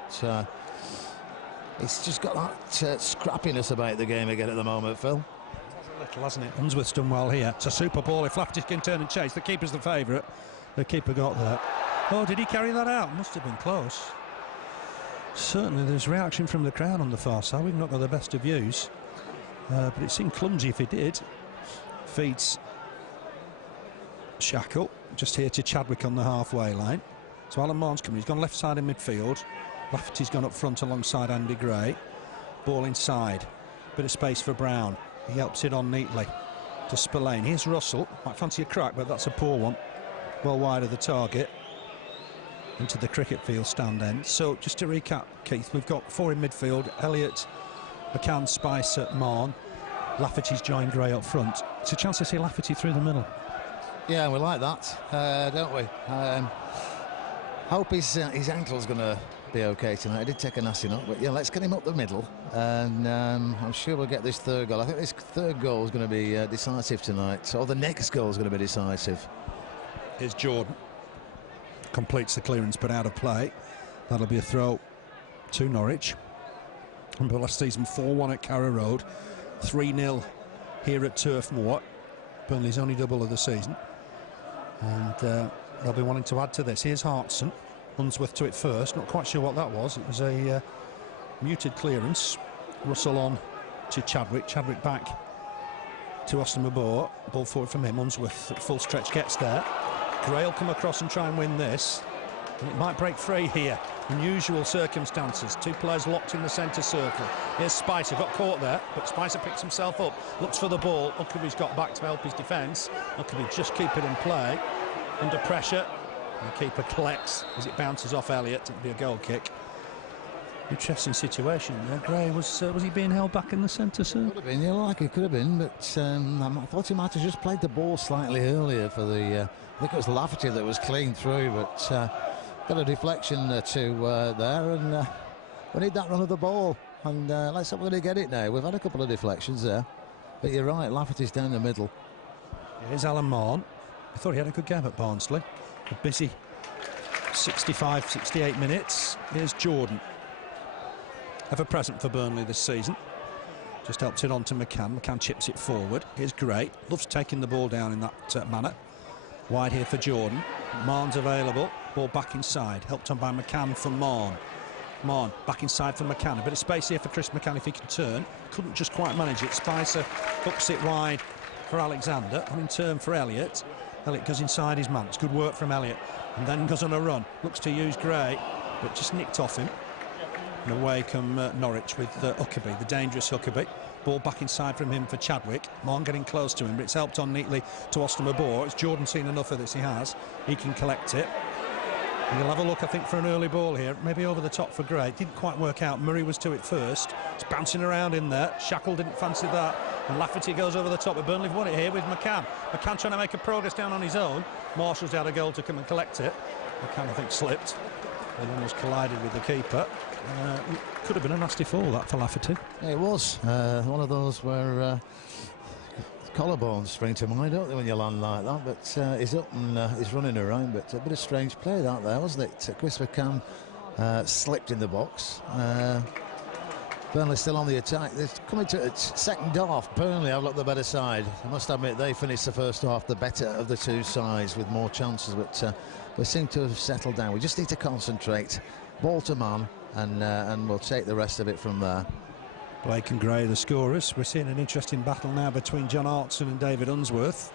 it's just got that scrappiness about the game again at the moment, Phil. A little, hasn't it? Unsworth's done well here. It's a super ball. If Lafferty can turn and chase, the keeper's the favourite. The keeper got there. Oh, did he carry that out? Must have been close. Certainly there's reaction from the crowd on the far side. We've not got the best of views, but it seemed clumsy if he did. Feeds Shackle just here to Chadwick on the halfway line. So Alan Marn's coming. He's gone left side in midfield. Lafferty's gone up front alongside Andy Gray. Ball inside. Bit of space for Brown. He helps it on neatly to Spillane. Here's Russell. Might fancy a crack, but that's a poor one. Well wide of the target. Into the cricket field stand end. So just to recap, Keith, we've got 4 in midfield. Elliott, McCann, Spicer, Marn. Lafferty's joined Gray up front. It's a chance to see Lafferty through the middle. Yeah, we like that, don't we? Hope his ankle's going to be okay tonight. He did take a nasty knock, but yeah, let's get him up the middle, and I'm sure we'll get this third goal. I think this third goal is going to be decisive tonight, or the next goal is going to be decisive. Here's Jordan. Completes the clearance, but out of play. That'll be a throw to Norwich. Remember last season, 4-1 at Carrow Road, 3-0 here at Turf Moor. Burnley's only double of the season, and they'll be wanting to add to this. Here's Hartson. Unsworth to it first. Not quite sure what that was. It was a muted clearance. Russell on to Chadwick. Chadwick back to Austin Gábor. Ball forward from him. Unsworth at full stretch gets there. Gray will come across and try and win this. And it might break free here. Unusual circumstances. 2 players locked in the centre circle. Here's Spicer. Got caught there, but Spicer picks himself up. Looks for the ball. Huckerby's got back to help his defence. Huckerby just keep it in play. Under pressure. And the keeper collects as it bounces off Elliott. It'll be a goal kick. Interesting situation there. Gray, was he being held back in the centre circle? Could have been, yeah, like it could have been, but I thought he might have just played the ball slightly earlier for the. I think it was Lafferty that was clean through, but got a deflection to there, and we need that run of the ball. And let's hope they get it now. We've had a couple of deflections there, but you're right, Lafferty's down the middle. Here's Alan Marn. I thought he had a good game at Barnsley. A busy 65, 68 minutes. Here's Jordan. Ever present for Burnley this season. Just helps it on to McCann. McCann chips it forward. Here's Gray. Loves taking the ball down in that manner. Wide here for Jordan. Marn's available. Ball back inside. Helped on by McCann for Marn. Marn back inside for McCann. A bit of space here for Chris McCann if he can turn. Couldn't just quite manage it. Spicer hooks it wide for Alexander. And in turn for Elliott. Elliott goes inside his man. It's good work from Elliott. And then goes on a run. Looks to use Gray, but just nicked off him. And away come Norwich with Huckerby, the dangerous Huckerby. Ball back inside from him for Chadwick. Marn getting close to him, but it's helped on neatly to Austin Gábor. It's Jordan seen enough of this, he has. He can collect it. And he'll have a look, I think, for an early ball here. Maybe over the top for Gray. Didn't quite work out. Murray was to it first. It's bouncing around in there. Shackle didn't fancy that. And Lafferty goes over the top. But Burnley have won it here with McCann. McCann trying to make a progress down on his own. Marshall's had a goal to come and collect it. McCann, I think, slipped and almost collided with the keeper. Could have been a nasty fall, that, for Lafferty. Yeah, it was. One of those where collarbones spring to mind, don't they, when you land like that? But he's up and he's running around. But a bit of strange play that there, wasn't it? Chris McCann slipped in the box. Burnley still on the attack. They're coming to second half. Burnley have looked the better side. I must admit they finished the first half the better of the two sides with more chances, but we seem to have settled down. We just need to concentrate, ball to man, and we'll take the rest of it from there. Blake and Gray, the scorers. We're seeing an interesting battle now between John Hartson and David Unsworth.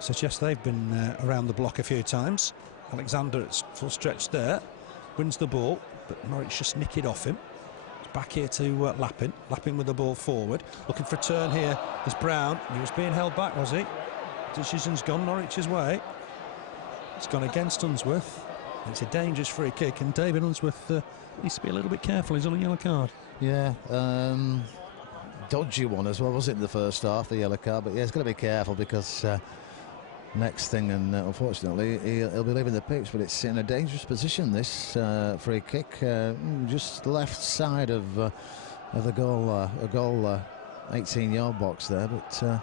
Suggests they've been around the block a few times. Alexander at full stretch there, wins the ball, but Norwich just nick it off him. It's back here to Lappin. Lappin with the ball forward, looking for a turn here. There's Brown. He was being held back, was he? Decision's gone Norwich's way. It's gone against Unsworth. It's a dangerous free kick, and David Unsworth needs to be a little bit careful. He's on a yellow card. Yeah, dodgy one as well, was it, in the first half, the yellow card? But yeah, he's got to be careful because next thing, and unfortunately, he'll be leaving the pitch. But it's in a dangerous position, this free kick, just left side of the goal, 18-yard box there. But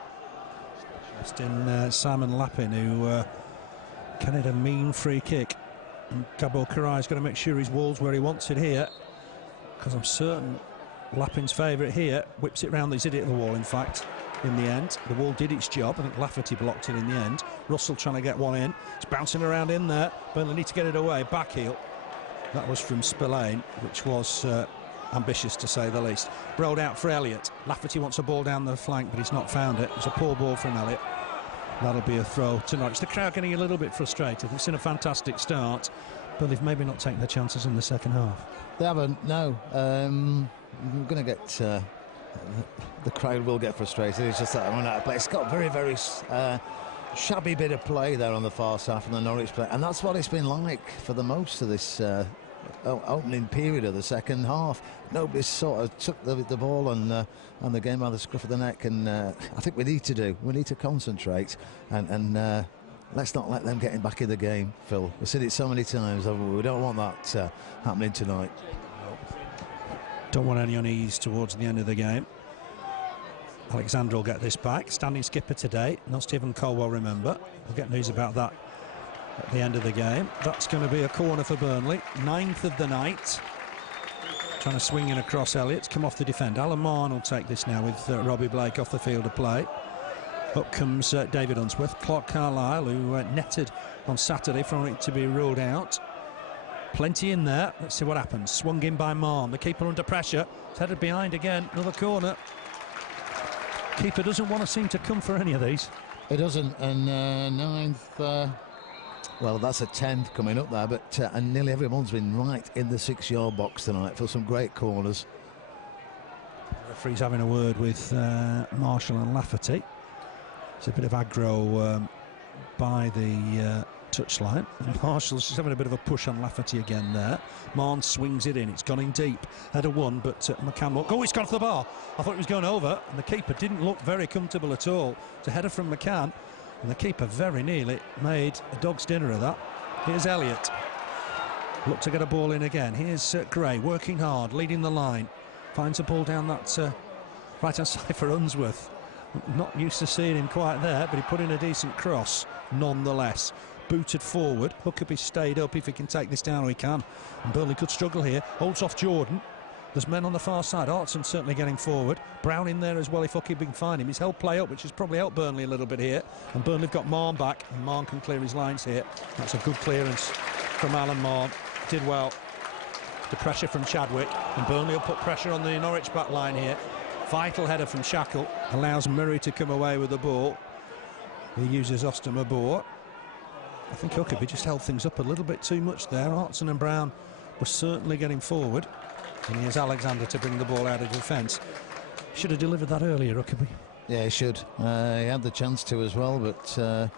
just in Simon Lappin, who can hit a mean free kick. And Gábor Király's got to make sure his wall's where he wants it here, because I'm certain Lappin's favourite here whips it round. He's hit it at the wall, in fact, in the end. The wall did its job. I think Lafferty blocked it in the end. Russell trying to get one in. It's bouncing around in there. Burnley need to get it away. Back heel. That was from Spillane, which was ambitious to say the least. Rolled out for Elliott. Lafferty wants a ball down the flank, but he's not found it. It's a poor ball from Elliott. That'll be a throw to Norwich. The crowd getting a little bit frustrated. They've seen a fantastic start, but they've maybe not taken their chances in the second half. They haven't, no. We're going to get... the crowd will get frustrated. It's just that run out of play. It's got very, very shabby bit of play there on the far side from the Norwich play, and that's what it's been like for the most of this opening period of the second half. Nobody sort of took the ball and the game by the scruff of the neck, and I think we need to concentrate and let's not let them get back in the game, Phil. We've said it so many times, we don't want that happening tonight. Don't want any unease towards the end of the game. Alexander will get this back. Standing skipper today, not Stephen Colwell, remember. We'll get news about that at the end of the game. That's going to be a corner for Burnley. 9th of the night. Trying to swing in across Elliott. Come off the defend. Alan Marn will take this now with Robbie Blake off the field of play. Up comes David Unsworth. Clarke Carlisle, who netted on Saturday for it to be ruled out. Plenty in there. Let's see what happens. Swung in by Marn. The keeper under pressure. It's headed behind again. Another corner. Keeper doesn't want to seem to come for any of these. It doesn't. And 9th... well, that's a 10th coming up there, but and nearly everyone's been right in the 6-yard box tonight for some great corners. The referee's having a word with Marshall and Lafferty. It's a bit of aggro by the touchline. And Marshall's just having a bit of a push on Lafferty again there. Marn swings it in. It's gone in deep. Header one, but McCann... Oh, it's gone off the bar. I thought it was going over, and the keeper didn't look very comfortable at all. It's a header from McCann, and the keeper very nearly made a dog's dinner of that. Here's Elliott. Look to get a ball in again. Here's Gray, working hard, leading the line. Finds a ball down that right-hand side for Unsworth. Not used to seeing him quite there, but he put in a decent cross nonetheless. Booted forward. Huckerby stayed up. If he can take this down, he can. And Burnley could struggle here. Holds off Jordan. There's men on the far side. Hartson certainly getting forward. Brown in there as well if Huckerby can find him. He's held play up, which has probably helped Burnley a little bit here. And Burnley have got Marn back, and Marn can clear his lines here. That's a good clearance from Alan Marn. Did well. The pressure from Chadwick, and Burnley will put pressure on the Norwich back line here. Vital header from Shackle. Allows Murray to come away with the ball. He uses Ostermabor. I think Huckerby just held things up a little bit too much there. Hartson and Brown were certainly getting forward. And here's Alexander to bring the ball out of defence. Should have delivered that earlier, Huckerby. Yeah, he should. He had the chance to as well, but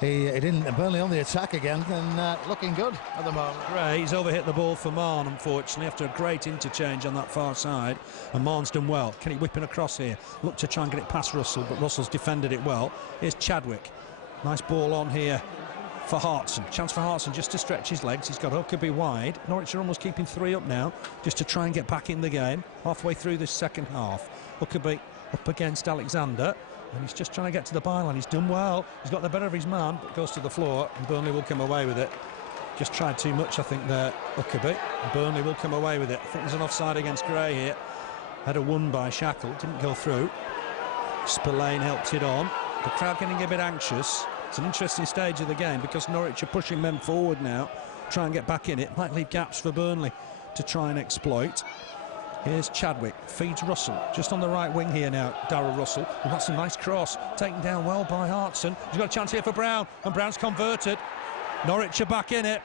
he didn't. Burnley on the attack again, and looking good at the moment. Gray, he's overhit the ball for Marn, unfortunately, after a great interchange on that far side. And Marn's done well. Can he whip it across here? Look to try and get it past Russell, but Russell's defended it well. Here's Chadwick. Nice ball on here for Hartson. Chance for Hartson just to stretch his legs. He's got Huckerby wide. Norwich are almost keeping 3 up now, just to try and get back in the game. Halfway through this second half. Huckerby up against Alexander, and he's just trying to get to the byline. He's done well. He's got the better of his man, but goes to the floor, and Burnley will come away with it. Just tried too much, I think, there, Huckerby. Burnley will come away with it. I think there's an offside against Gray here. Had a won by Shackle, didn't go through. Spillane helped it on. The crowd getting a bit anxious. It's an interesting stage of the game because Norwich are pushing men forward now, try and get back in it. Might leave gaps for Burnley to try and exploit. Here's Chadwick, feeds Russell, just on the right wing here now, Darrell Russell. And that's a nice cross, taken down well by Hartson. He's got a chance here for Brown, and Brown's converted. Norwich are back in it.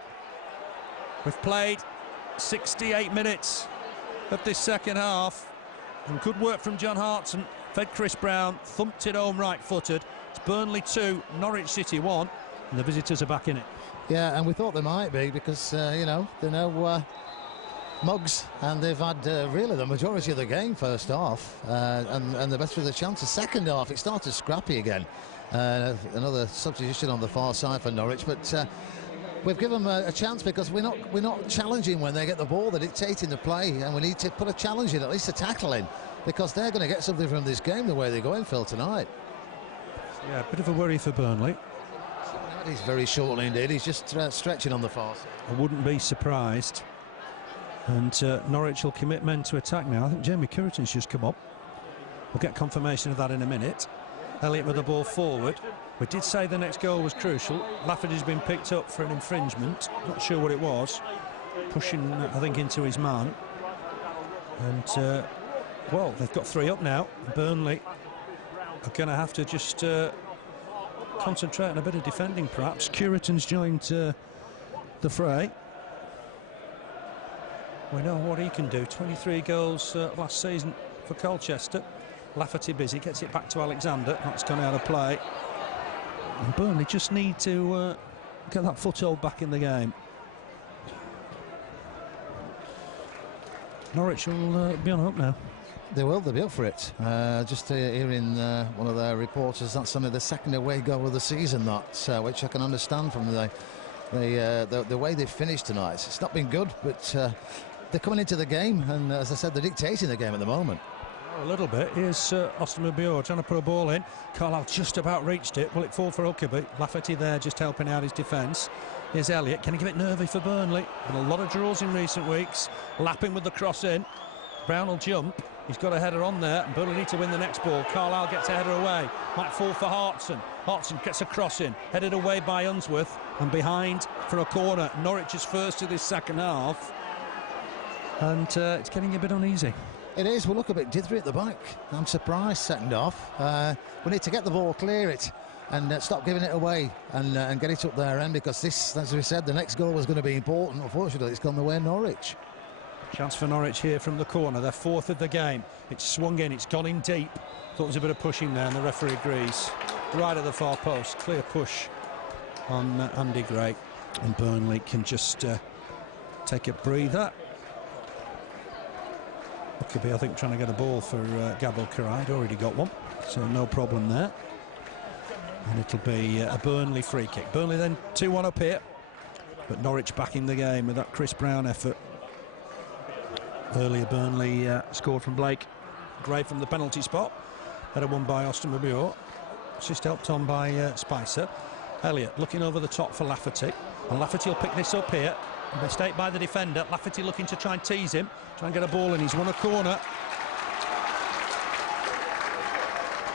We've played 68 minutes of this second half. And good work from John Hartson. Fed Chris Brown, thumped it home right-footed. It's Burnley 2, Norwich City 1, and the visitors are back in it. Yeah, and we thought they might be because, you know, they're no mugs, and they've had really the majority of the game first half, and the better of the chances. Second half, it started scrappy again. Another substitution on the far side for Norwich, but we've given them a chance because we're not challenging when they get the ball. They're dictating the play, and we need to put a challenge in, at least a tackle in, because they're going to get something from this game the way they're going, Phil, tonight. Yeah, a bit of a worry for Burnley. He's very shortly indeed. He's just stretching on the far side. I wouldn't be surprised. And Norwich will commit men to attack now. I think Jamie Curriton's just come up. We'll get confirmation of that in a minute. Elliott with the ball forward. We did say the next goal was crucial. Lafferty's been picked up for an infringement. Not sure what it was. Pushing, I think, into his man. And, well, they've got 3 up now. Burnley are going to have to just concentrate on a bit of defending, perhaps. Curriton's joined the fray. We know what he can do. 23 goals last season for Colchester. Lafferty busy, gets it back to Alexander. That's gone out of play. And Burnley just need to get that foothold back in the game. Norwich will be on up now. They will, they'll be up for it. Just hearing one of their reporters, that's only the second away goal of the season, that which I can understand from the way they finished tonight. It's not been good, but they're coming into the game, and as I said, they're dictating the game at the moment. A little bit. Here's Austin Mubior trying to put a ball in. Carlisle just about reached it. Will it fall for Huckerby? Lafferty there just helping out his defence. Here's Elliott. Can he give it nervy for Burnley? Been a lot of draws in recent weeks. Lapping with the cross in. Brown will jump. He's got a header on there, and Burnley need to win the next ball. Carlisle gets a header away. Might fall for Hartson. Hartson gets a cross in. Headed away by Unsworth, and behind for a corner. Norwich is first of this second half. And it's getting a bit uneasy. It is. We look a bit dithery at the back. I'm surprised second off. We need to get the ball, clear it, and stop giving it away, and get it up their end, because this, as we said, the next goal was going to be important. Unfortunately, it's gone the way of Norwich. Chance for Norwich here from the corner. They're 4th of the game. It's swung in. It's gone in deep. Thought there was a bit of pushing there, and the referee agrees. Right at the far post. Clear push on Andy Gray. And Burnley can just take a breather. Huckerby, I think, trying to get a ball for Gábor Király. Already got one, so no problem there. And it'll be a Burnley free kick. Burnley then 2-1 up here, but Norwich back in the game with that Chris Brown effort. Earlier Burnley scored from Blake. Gray from the penalty spot. Header won by Austin Mubior. Just helped on by Spicer. Elliott looking over the top for Lafferty. And Lafferty will pick this up here. A mistake by the defender. Lafferty looking to try and tease him. Try and get a ball in. He's won a corner.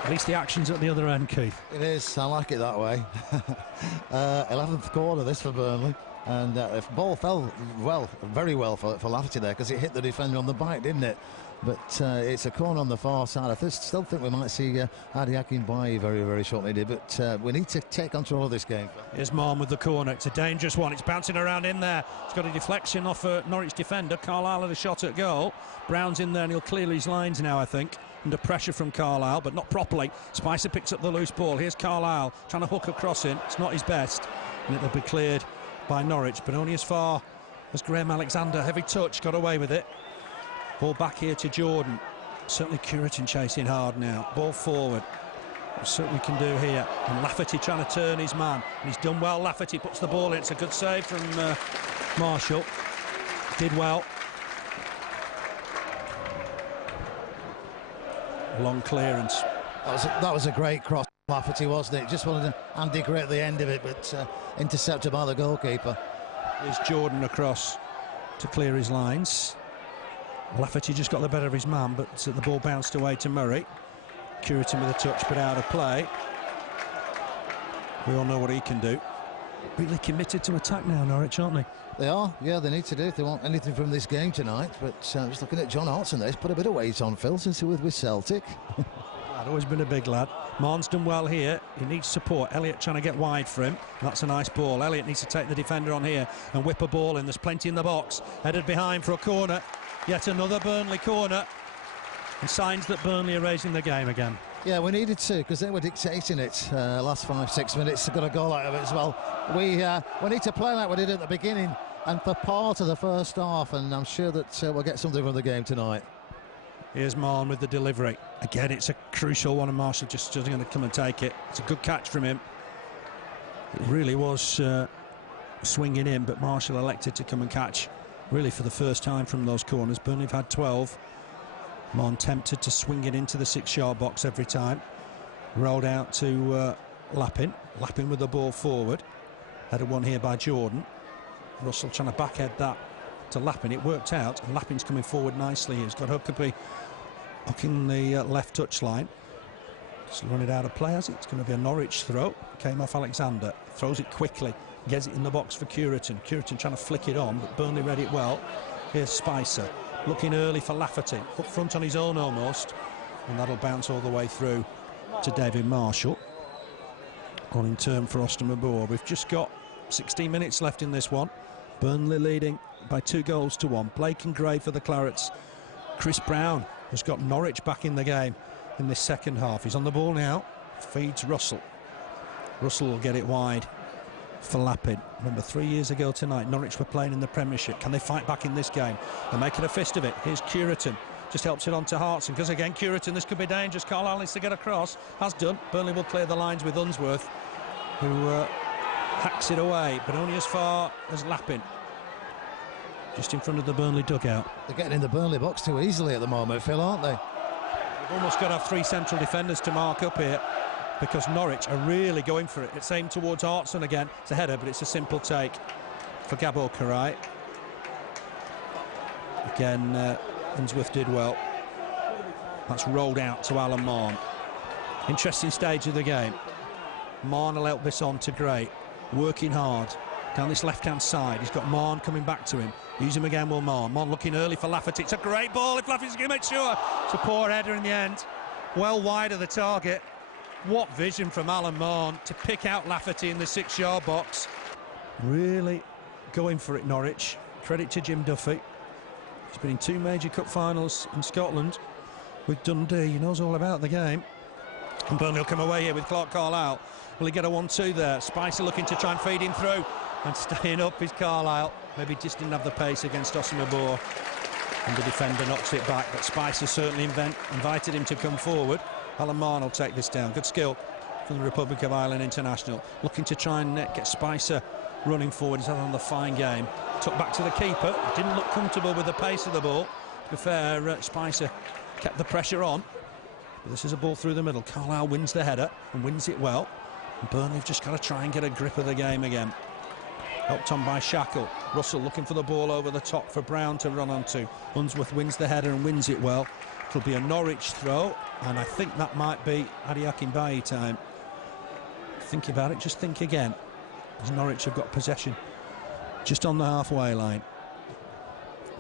At least the action's at the other end, Keith. It is. I like it that way. 11th corner this for Burnley. And the ball fell very well for Lafferty there, because it hit the defender on the back, didn't it? But it's a corner on the far side. I still think we might see Adi Akinbaye very, very shortly, but we need to take control of this game. Here's Malm with the corner. It's a dangerous one. It's bouncing around in there. It's got a deflection off a Norwich defender. Carlisle had a shot at goal. Brown's in there, and he'll clear his lines now, I think. Under pressure from Carlisle, but not properly. Spicer picks up the loose ball. Here's Carlisle trying to hook a cross in. It's not his best, and it'll be cleared by Norwich, but only as far as Graham Alexander. Heavy touch, got away with it. Ball back here to Jordan. Certainly Curriton chasing hard now. Ball forward. Certainly can do here. And Lafferty trying to turn his man. And he's done well. Lafferty puts the ball in. It's a good save from Marshall. Did well. Long clearance. That was a great cross, Lafferty, wasn't it? Just wanted Andy Gray at the end of it, but intercepted by the goalkeeper. Here's Jordan across to clear his lines. Lafferty just got the better of his man, but the ball bounced away to Murray. Curitan with a touch, but out of play. We all know what he can do. Really committed to attack now, Norwich, aren't they? They are, yeah, they need to do if they want anything from this game tonight. But just looking at John Hartson there, he's put a bit of weight on, Phil, since he was with Celtic. Lad, always been a big lad. Marn's done well here. He needs support. Elliott trying to get wide for him. That's a nice ball. Elliott needs to take the defender on here and whip a ball in. There's plenty in the box. Headed behind for a corner. Yet another Burnley corner. And signs that Burnley are raising the game again. Yeah, we needed to, because they were dictating it last 5-6 minutes. Got a goal out of it as well. We need to play like we did at the beginning and for part of the first half, and I'm sure that we'll get something from the game tonight. Here's Marn with the delivery. Again, it's a crucial one, and Marshall just going to come and take it. It's a good catch from him. It really was swinging in, but Marshall elected to come and catch, really for the first time from those corners. Burnley have had 12. Marn tempted to swing it into the 6-yard box every time. Rolled out to Lappin. Lappin with the ball forward. Headed one here by Jordan. Russell trying to backhead that to Lappin. It worked out, and Lappin's coming forward nicely. He's got Huckerby hooking the left touchline. Just run it out of play, has it? It's going to be a Norwich throw. Came off Alexander. Throws it quickly. Gets it in the box for Curitan. Curitan trying to flick it on, but Burnley read it well. Here's Spicer. Looking early for Lafferty. Up front on his own almost. And that'll bounce all the way through to David Marshall. On in turn for Austin Moore. We've just got 16 minutes left in this one. Burnley leading by 2-1. Blake and Gray for the Clarets. Chris Brown has got Norwich back in the game in this second half. He's on the ball now. Feeds Russell. Russell will get it wide for Lappin. Remember, 3 years ago tonight, Norwich were playing in the Premiership. Can they fight back in this game? They're making a fist of it. Here's Curitan. Just helps it on to Hartson, because again, Curitan, this could be dangerous. Carlisle needs to get across. Has done. Burnley will clear the lines with Unsworth, who hacks it away, but only as far as Lappin. Just in front of the Burnley dugout. They're getting in the Burnley box too easily at the moment, Phil, aren't they? We've almost got to have 3 central defenders to mark up here, because Norwich are really going for it. It's aimed towards Hartson again. It's a header, but it's a simple take for Gábor Király. Again, Unsworth did well. That's rolled out to Alan Marn. Interesting stage of the game. Marn will help this on to Gray. Working hard down this left-hand side. He's got Marn coming back to him. Use him again, will Marn. Marn looking early for Lafferty. It's a great ball if Lafferty's going to make sure. It's a poor header in the end. Well wide of the target. What vision from Alan Marn to pick out Lafferty in the 6-yard box. Really going for it, Norwich. Credit to Jim Duffy. He's been in 2 major cup finals in Scotland with Dundee. He knows all about the game. And Burnley will come away here with Clarke Carlisle. Will he get a 1-2 there? Spicer looking to try and feed him through. And staying up is Carlisle. Maybe just didn't have the pace against Austin Moore. And the defender knocks it back. But Spicer certainly invited him to come forward. Alan Marn will take this down. Good skill from the Republic of Ireland international. Looking to try and get Spicer running forward. He's had another fine game. Took back to the keeper. Didn't look comfortable with the pace of the ball. To be fair, Spicer kept the pressure on. But this is a ball through the middle. Carlisle wins the header and wins it well. And Burnley have just got to try and get a grip of the game again. Helped on by Shackle. Russell looking for the ball over the top for Brown to run onto. Unsworth wins the header and wins it well. It'll be a Norwich throw, and I think that might be Adi Akinbayi time. Think about it, just think again. As Norwich have got possession just on the halfway line.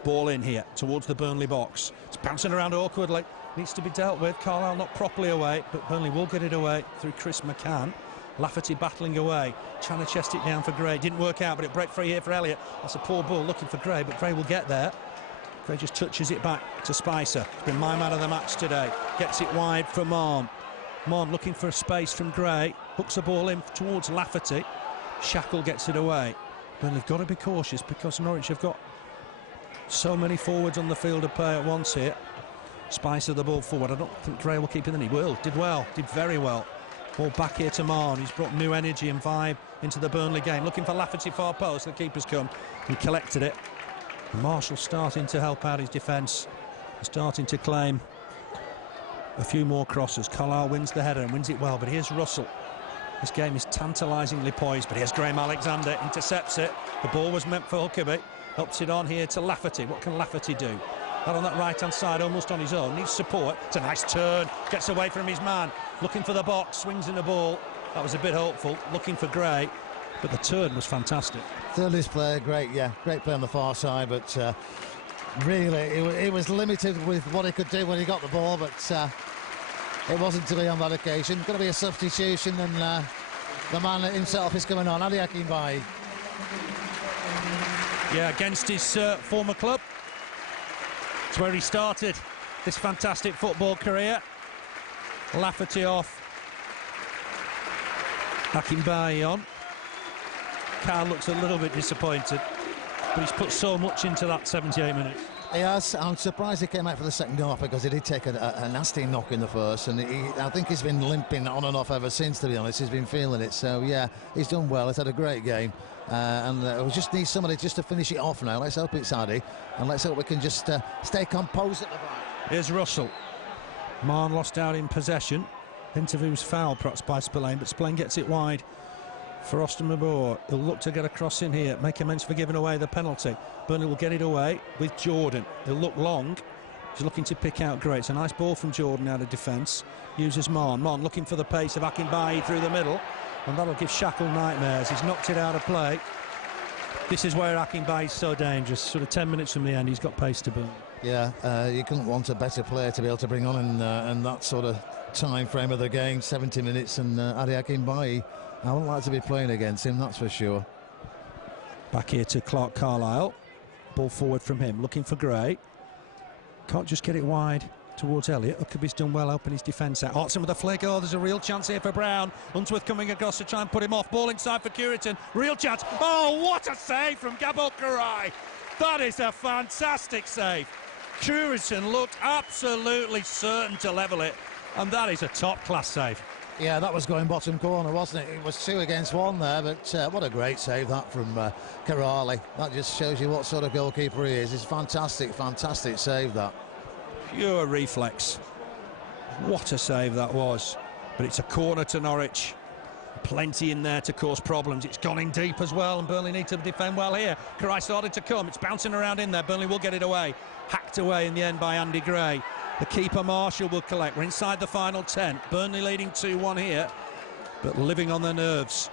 Ball in here towards the Burnley box. It's bouncing around awkwardly. Needs to be dealt with. Carlisle not properly away, but Burnley will get it away through Chris McCann. Lafferty battling away, trying to chest it down for Gray. Didn't work out, but it break free here for Elliott. That's a poor ball looking for Gray, but Gray will get there. Gray just touches it back to Spicer. It's been my man of the match today. Gets it wide for Marn. Marn looking for a space from Gray. Hooks the ball in towards Lafferty. Shackle gets it away. But they've got to be cautious because Norwich have got so many forwards on the field of play at once here. Spicer the ball forward. I don't think Gray will keep it in. He will. Did well. Did very well. Ball back here to Marn. He's brought new energy and vibe into the Burnley game. Looking for Lafferty far post. The keeper's come and collected it. Marshall starting to help out his defence. Starting to claim a few more crosses. Carlisle wins the header and wins it well. But here's Russell. This game is tantalisingly poised, but here's Graham Alexander, intercepts it. The ball was meant for Huckerby, helps it on here to Lafferty. What can Lafferty do? Out on that right-hand side, almost on his own, needs support. It's a nice turn, gets away from his man, looking for the box, swings in the ball. That was a bit hopeful, looking for Gray, but the turn was fantastic. Third play, great, yeah, great play on the far side, but really, he was limited with what he could do when he got the ball, but it wasn't to be on that occasion. Going to be a substitution, and the man himself is coming on, Adi Akinbaye. Yeah, against his former club. It's where he started this fantastic football career. Lafferty off. Akinbaye on. Carl looks a little bit disappointed, but he's put so much into that 78 minutes. He has. I'm surprised he came out for the second half, because he did take a nasty knock in the first, and I think he's been limping on and off ever since, to be honest. He's been feeling it, so yeah, he's done well. He's had a great game, and we just need somebody just to finish it off now. Let's hope it's Adi, and let's hope we can just stay composed at the back. Here's Russell. Marn lost out in possession. Interviews foul perhaps by Spillane, but Spillane gets it wide for Austin Mabor. He'll look to get a cross in here, make amends for giving away the penalty. Burnley will get it away with Jordan. He'll look long. He's looking to pick out Gray. It's a nice ball from Jordan out of defence. Uses Marn. Marn looking for the pace of Akinbaye through the middle, and that'll give Shackle nightmares. He's knocked it out of play. This is where Akinbaye is so dangerous. Sort of 10 minutes from the end, he's got pace to burn. Yeah, you couldn't want a better player to be able to bring on in that sort of time frame of the game, 70 minutes, and Adi Akinbaye, I wouldn't like to be playing against him, that's for sure. Back here to Clarke Carlisle. Ball forward from him, looking for Gray. Can't just get it wide towards Elliott. Huckerby's done well, open his defence out. Hartson with a flick. Oh, there's a real chance here for Brown. Unsworth coming across to try and put him off. Ball inside for Curitan. Real chance. Oh, what a save from Gábor Király. That is a fantastic save. Curitan looked absolutely certain to level it, and that is a top-class save. Yeah, that was going bottom corner, wasn't it? It was 2 against 1 there, but what a great save that from Király. That just shows you what sort of goalkeeper he is. It's fantastic, fantastic save, that. Pure reflex. What a save that was. But it's a corner to Norwich. Plenty in there to cause problems. It's gone in deep as well, and Burnley need to defend well here. Király started to come. It's bouncing around in there. Burnley will get it away. Hacked away in the end by Andy Gray. The keeper Marshall will collect. We're inside the final 10. Burnley leading 2-1 here, but living on their nerves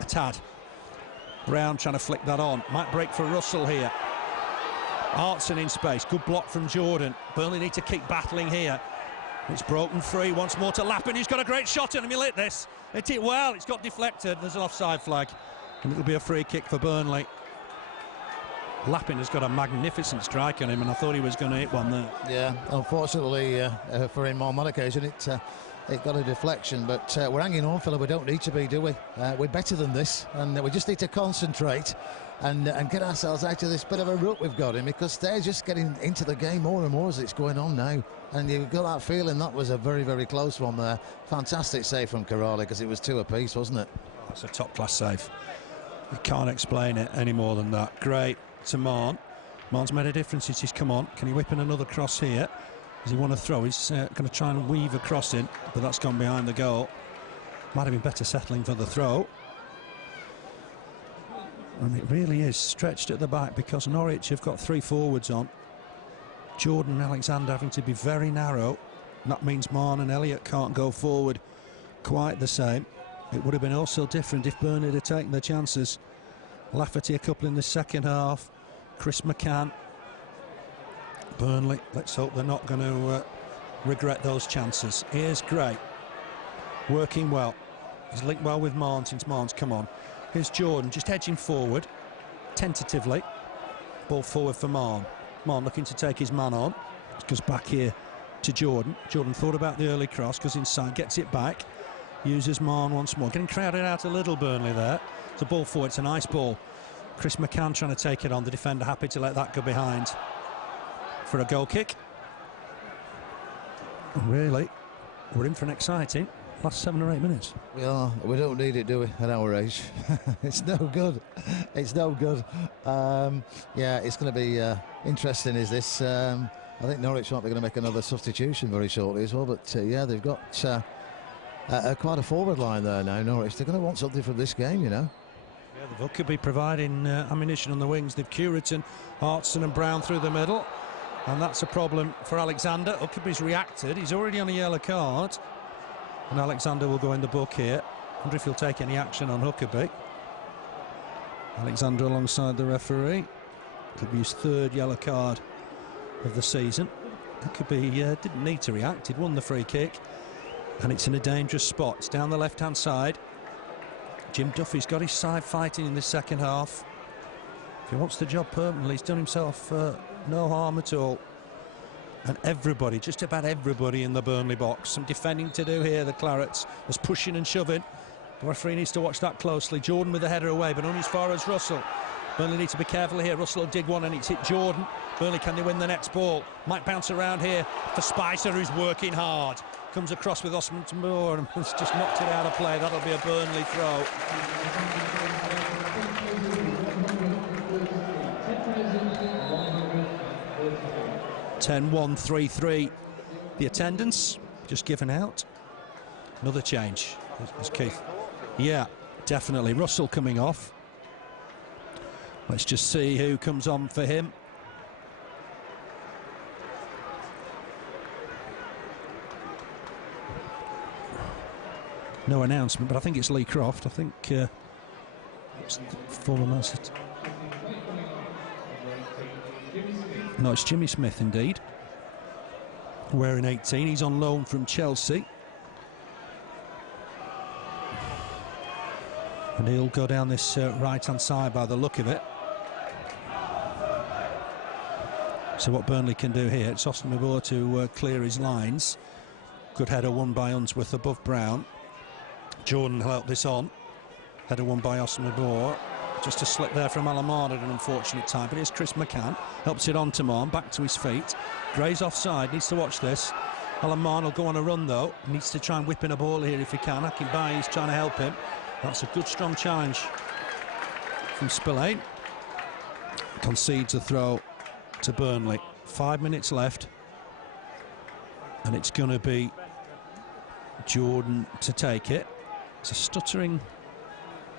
a tad. Brown trying to flick that on. Might break for Russell here. Hartson in space. Good block from Jordan. Burnley need to keep battling here. It's broken free once more to Lappin. He's got a great shot on him. He'll hit this. Hit it well. It's got deflected. There's an offside flag, and it'll be a free kick for Burnley. Lappin has got a magnificent strike on him, and I thought he was going to hit one there. Yeah, unfortunately for him on that occasion, it got a deflection, but we're hanging on, Philip. We don't need to be, do we? We're better than this, and we just need to concentrate and get ourselves out of this bit of a rut we've got in, because they're just getting into the game more and more as it's going on now, and you've got that feeling that was a very, very close one there. Fantastic save from Király, because it was 2 apiece, wasn't it? Oh, that's a top-class save. You can't explain it any more than that. Great to Marn. Marn's made a difference since he's come on. Can he whip in another cross here? Does he want to throw? He's going to try and weave a cross in, but that's gone behind the goal. Might have been better settling for the throw. And it really is stretched at the back, because Norwich have got 3 forwards on. Jordan and Alexander having to be very narrow. That means Marn and Elliott can't go forward quite the same. It would have been also different if Burnley had taken their chances. Lafferty a couple in the second half. Chris McCann. Burnley, let's hope they're not going to regret those chances. Here's Gray, working well. He's linked well with Marn since Marn's come on. Here's Jordan, just edging forward, tentatively. Ball forward for Marn. Marn looking to take his man on. Goes back here to Jordan. Jordan thought about the early cross, goes inside, gets it back. Uses Marn once more. Getting crowded out a little, Burnley there. It's a ball forward, it's a nice ball. Chris McCann trying to take it on. The defender happy to let that go behind for a goal kick. And really, we're in for an exciting last 7 or 8 minutes. We are. We don't need it, do we, at our age? It's no good. It's no good. Yeah, it's going to be interesting, is this. I think Norwich aren't going to make another substitution very shortly as well, but yeah, they've got quite a forward line there now, Norwich. They're going to want something from this game, you know. Yeah, the Huckerby providing ammunition on the wings. They've Curitan, Hartson and Brown through the middle, and that's a problem for Alexander. Huckerby's reacted. He's already on a yellow card, and Alexander will go in the book here. I wonder if he'll take any action on Huckerby. Alexander alongside the referee. Could be his 3rd yellow card of the season. Huckerby didn't need to react. He'd won the free kick, and it's in a dangerous spot. It's down the left-hand side. Jim Duffy's got his side fighting in the second half. If he wants the job permanently, he's done himself no harm at all. And everybody, just about everybody in the Burnley box, some defending to do here. The Clarets was pushing and shoving. The referee needs to watch that closely. Jordan with the header away, but only as far as Russell. Burnley need to be careful here. Russell will dig one and it's hit Jordan. Burnley, can they win the next ball? Might bounce around here for Spicer, who's working hard. Comes across with Osman Moore and has just knocked it out of play. That'll be a Burnley throw. (10-1, 3-3). The attendance just given out. Another change. There's Keith. Yeah, definitely. Russell coming off. Let's just see who comes on for him. No announcement, but I think it's Lee Croft. I think it's former Man City. No, it's Jimmy Smith indeed. Wearing 18. He's on loan from Chelsea. And he'll go down this right-hand side by the look of it. So what Burnley can do here, it's Osman Moore to clear his lines. Good header won by Unsworth above Brown. Jordan helped this on. Header won by Osman Moore. Just a slip there from Alamard at an unfortunate time. But here's Chris McCann. Helps it on to Marn, back to his feet. Gray's offside, needs to watch this. Alamard will go on a run though. Needs to try and whip in a ball here if he can. Akinbaye's trying to help him. That's a good strong challenge from Spillane. Concedes a throw to Burnley. 5 minutes left. And it's going to be Jordan to take it. It's a stuttering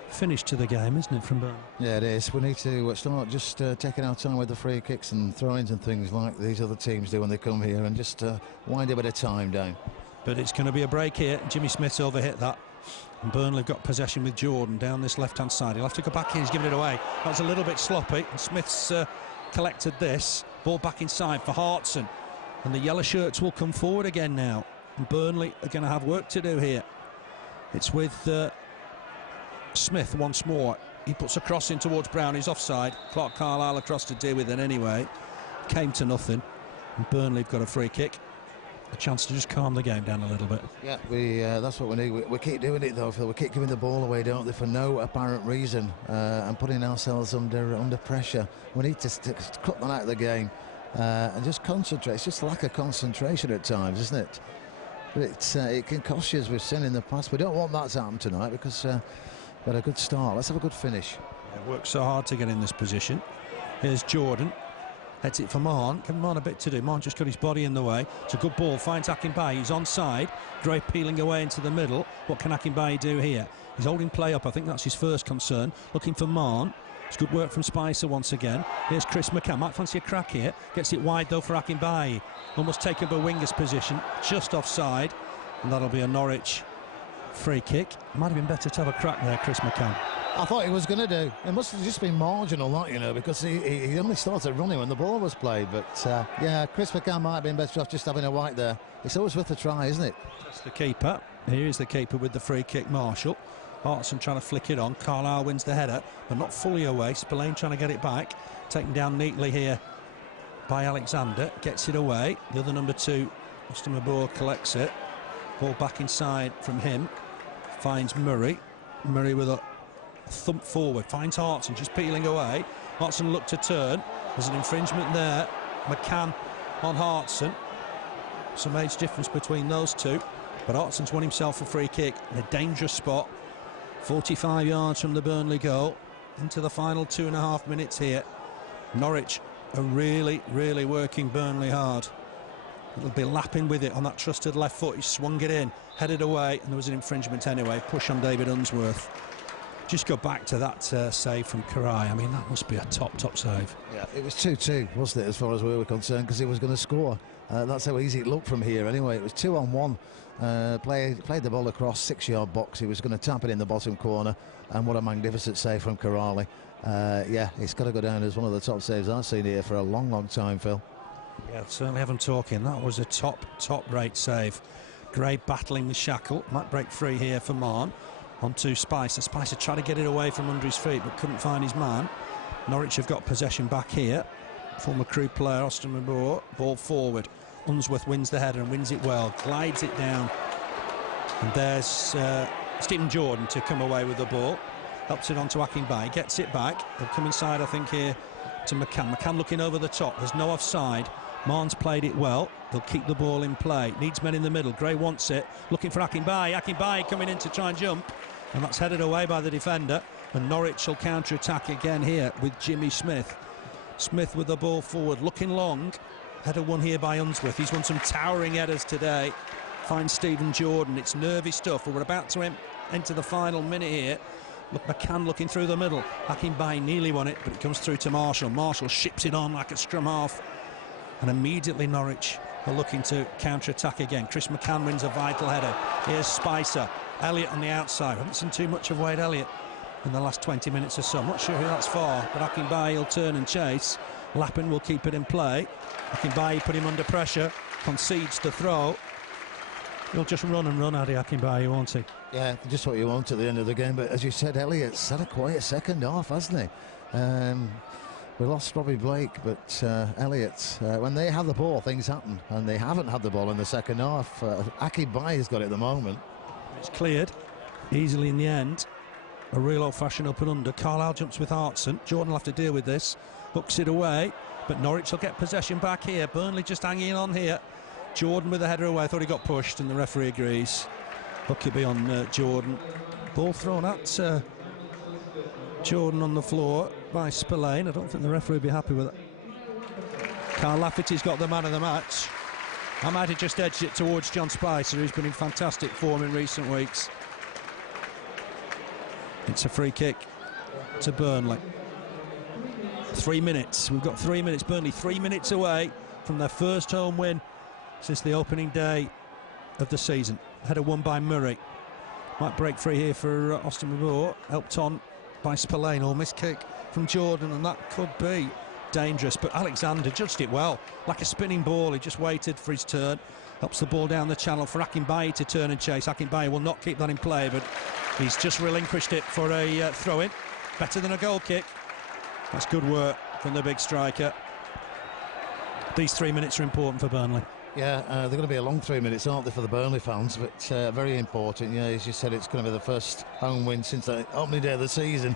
finish to the game, isn't it, from Burnley? Yeah, it is. We need to start just taking our time with the free kicks and throw-ins and things like these other teams do when they come here, and just wind a bit of time down. But it's going to be a break here. Jimmy Smith's overhit that. And Burnley have got possession with Jordan down this left-hand side. He'll have to go back in. He's giving it away. That was a little bit sloppy. And Smith's collected this. Ball back inside for Hartson. And the yellow shirts will come forward again now. And Burnley are going to have work to do here. It's with Smith once more. He puts a cross in towards Brown. He's offside. Clarke Carlisle across to deal with it anyway. Came to nothing. And Burnley have got a free kick. A chance to just calm the game down a little bit. Yeah, that's what we need. We keep doing it though, Phil. We keep giving the ball away, don't they, for no apparent reason, and putting ourselves under pressure. We need to cut that out of the game and just concentrate. It's just lack of concentration at times, isn't it? But it can cost you, as we've seen in the past. We don't want that to happen tonight because we've got a good start. Let's have a good finish. Yeah, worked so hard to get in this position. Here's Jordan. Heads it for Marn. Give Marn a bit to do. Marn just got his body in the way. It's a good ball. Finds Akinbaye. He's onside. Gray peeling away into the middle. What can Akinbaye do here? He's holding play up. I think that's his first concern. Looking for Marn. It's good work from Spicer once again. Here's Chris McCann. Might fancy a crack here. Gets it wide though for Akinbaye. Almost taken up a winger's position. Just offside. And that'll be a Norwich free kick. Might have been better to have a crack there, Chris McCann. I thought he was going to do. It must have just been marginal, that, you know, because he only started running when the ball was played. But yeah, Chris McCann might have been better off just having a whack there. It's always worth a try, isn't it? That's the keeper. Here is the keeper with the free kick, Marshall. Hartson trying to flick it on. Carlisle wins the header, but not fully away. Spillane trying to get it back. Taken down neatly here by Alexander. Gets it away. The other number 2, Mr. Gábor, collects it. Ball back inside from him. Finds Murray. Murray with a thump forward, finds Hartson just peeling away. Hartson looked to turn. There's an infringement there. McCann on Hartson. Some age difference between those two, but Hartson's won himself a free kick in a dangerous spot. 45 yards from the Burnley goal. Into the final 2.5 minutes here. Norwich are really working Burnley hard. It'll be Lappin with it on that trusted left foot. He swung it in, headed away, and there was an infringement anyway. Push on David Unsworth. Just go back to that save from Király. I mean, that must be a top save. Yeah, it was 2-2, wasn't it, as far as we were concerned, because he was going to score. That's how easy it looked from here anyway. It was 2-on-1. Played the ball across 6-yard box. He was going to tap it in the bottom corner, and what a magnificent save from Király. Yeah, it's got to go down as one of the top saves I've seen here for a long time, Phil. Yeah, certainly have him talking. That was a top-rate save. Gray battling with Shackle. Might break free here for Marn. Onto Spicer. Spicer tried to get it away from under his feet, but couldn't find his man. Norwich have got possession back here. Former Crewe player Austin McCann, ball forward. Unsworth wins the header and wins it well. Glides it down. And there's Stephen Jordan to come away with the ball. Helps it on to Akinbaye. Gets it back. They'll come inside, I think, here to McCann. McCann looking over the top. There's no offside. Marn's played it well. They'll keep the ball in play. Needs men in the middle. Gray wants it. Looking for Akinbaye. Akinbaye coming in to try and jump. And that's headed away by the defender. And Norwich will counter-attack again here with Jimmy Smith. Smith with the ball forward. Looking long. Header won here by Unsworth. He's won some towering headers today. Finds Stephen Jordan. It's nervy stuff. We're about to enter the final minute here. Look, McCann looking through the middle. Akinbaye nearly won it, but it comes through to Marshall. Marshall ships it on like a scrum half. And immediately Norwich are looking to counter-attack again. Chris McCann wins a vital header. Here's Spicer. Elliott on the outside. I haven't seen too much of Wade Elliott in the last 20 minutes or so. I'm not sure who that's for, but Akinbaye will turn and chase. Lappin will keep it in play. Akinbaye put him under pressure. Concedes the throw. He'll just run and run, Adi Akinbaye, won't he? Yeah, just what you want at the end of the game. But as you said, Elliott's had a quiet second half, hasn't he? We lost Robbie Blake, but Elliott, when they have the ball, things happen. And they haven't had the ball in the second half. Akinbaye's got it at the moment. It's cleared easily in the end. A real old-fashioned up and under. Carlisle jumps with Hartson. Jordan will have to deal with this. Hooks it away, but Norwich will get possession back here. Burnley just hanging on here. Jordan with the header away. I thought he got pushed, and the referee agrees. Huckerby on Jordan. Ball thrown at Jordan on the floor by Spillane. I don't think the referee will be happy with it. Carl Lafferty's got the man of the match. I might have just edged it towards John Spicer, who's been in fantastic form in recent weeks. It's a free kick to Burnley. 3 minutes. We've got 3 minutes. Burnley 3 minutes away from their first home win since the opening day of the season. Header won by Murray. Might break free here for Austin McCann. Helped on by Spillane. Or miss kick from Jordan, and that could be dangerous. But Alexander judged it well. Like a spinning ball. He just waited for his turn. Helps the ball down the channel for Akinbaye to turn and chase. Akinbaye will not keep that in play, but he's just relinquished it for a throw-in. Better than a goal kick. That's good work from the big striker. These 3 minutes are important for Burnley. Yeah, they're going to be a long 3 minutes, aren't they, for the Burnley fans? But very important. Yeah, as you said, it's going to be the first home win since the opening day of the season.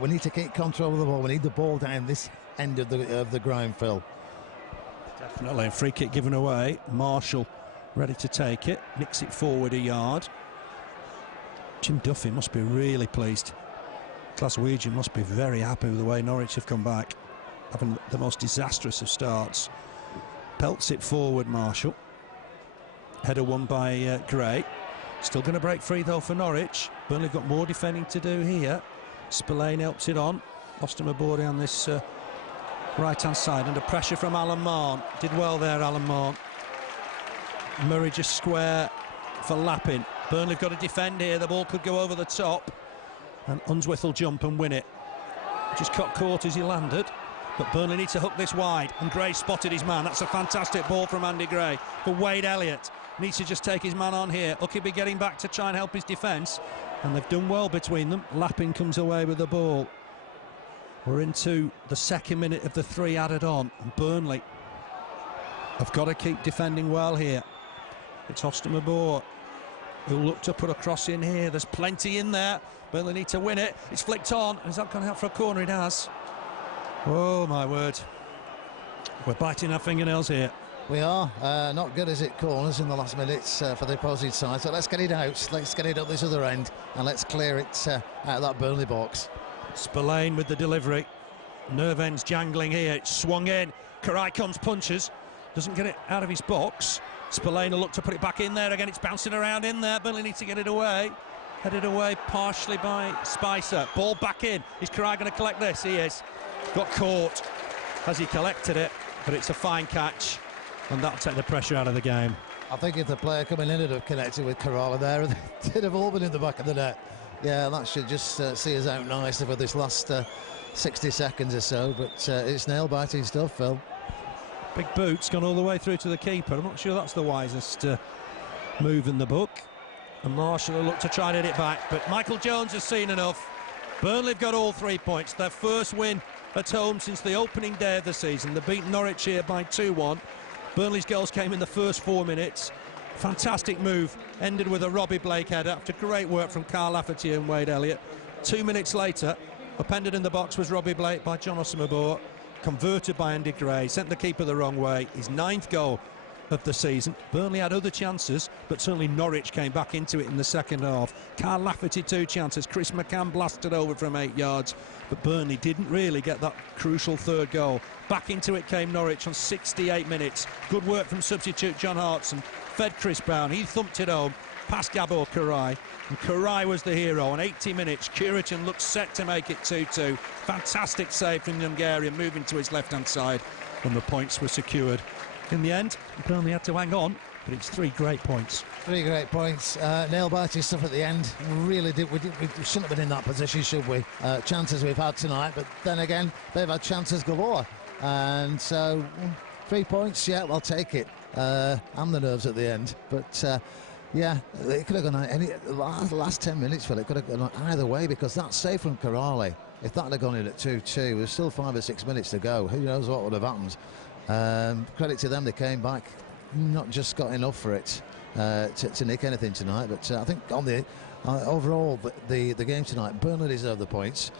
We need to keep control of the ball. We need the ball down this end of the ground, Phil. Definitely. A free kick given away. Marshall ready to take it. Nicks it forward a yard. Jim Duffy must be really pleased. Glaswegian must be very happy with the way Norwich have come back, having the most disastrous of starts. Pelts it forward, Marshall. Header won by Gray. Still going to break free though for Norwich. Burnley got more defending to do here. Spillane helps it on. Lost him aboard on this right hand side under pressure from Alan Marn. Did well there, Alan Marn. Murray just square for Lappin. Burnley have got to defend here. The ball could go over the top, and Unsworth will jump and win it. Just cut caught as he landed, but Burnley need to hook this wide, and Gray spotted his man. That's a fantastic ball from Andy Gray. For Wade Elliott, needs to just take his man on here. Huckerby getting back to try and help his defence, and they've done well between them. Lappin comes away with the ball. We're into the second minute of the 3 added on, and Burnley have got to keep defending well here. It's Austin McCann who looked to put a cross in here. There's plenty in there. Burnley need to win it. It's flicked on. Is that going out for a corner? It has. Oh my word, we're biting our fingernails here. We are. Not good as it corners in the last minutes for the opposite side. So let's get it out. Let's get it up this other end, and let's clear it out of that Burnley box. Spillane with the delivery. Nerve ends jangling here. It's swung in. Király comes, punches. doesn't get it out of his box. Spillane will look to put it back in there again. It's bouncing around in there. Burnley needs to get it away. Headed away partially by Spicer. Ball back in. Is Király going to collect this? He is. Got caught as he collected it, but it's a fine catch, and that'll take the pressure out of the game. I think if the player coming in had have connected with Király there, they'd have all been in the back of the net. Yeah, that should just see us out nicely for this last 60 seconds or so, but it's nail-biting stuff, Phil. Big boot's gone all the way through to the keeper. I'm not sure that's the wisest move in the book. And Marshall will look to try and hit it back, but Michael Jones has seen enough. Burnley have got all 3 points. Their first win at home since the opening day of the season. They beat Norwich here by 2-1. Burnley's goals came in the first 4 minutes. Fantastic move, ended with a Robbie Blake header after great work from Lafferty and Wade Elliott. 2 minutes later, upended in the box was Robbie Blake by John Ossamabor, converted by Andy Gray, sent the keeper the wrong way. His 9th goal of the season. Burnley had other chances, but certainly Norwich came back into it in the second half. Lafferty 2 chances. Chris McCann blasted over from 8 yards, but Burnley didn't really get that crucial 3rd goal. Back into it came Norwich on 68 minutes. Good work from substitute John Hartson. Fed Chris Brown. He thumped it home past Gábor Király, and Király was the hero. On 80 minutes, Curitan looked set to make it 2-2. Fantastic save from the Hungarian, moving to his left-hand side, and the points were secured. In the end, Burnley had to hang on, but it's 3 great points. 3 great points. Nail-biting stuff at the end. We shouldn't have been in that position, should we? Chances we've had tonight, but then again, they've had chances galore. And so, 3 points, yeah, I'll take it. And the nerves at the end. But, yeah, it could have gone the last 10 minutes, Phil, it could have gone either way, because that save from Király, if that had gone in at 2-2, there's still 5 or 6 minutes to go. Who knows what would have happened? Credit to them, they came back, not just got enough for it to nick anything tonight, but I think on the overall the game tonight, Burnley deserve the points.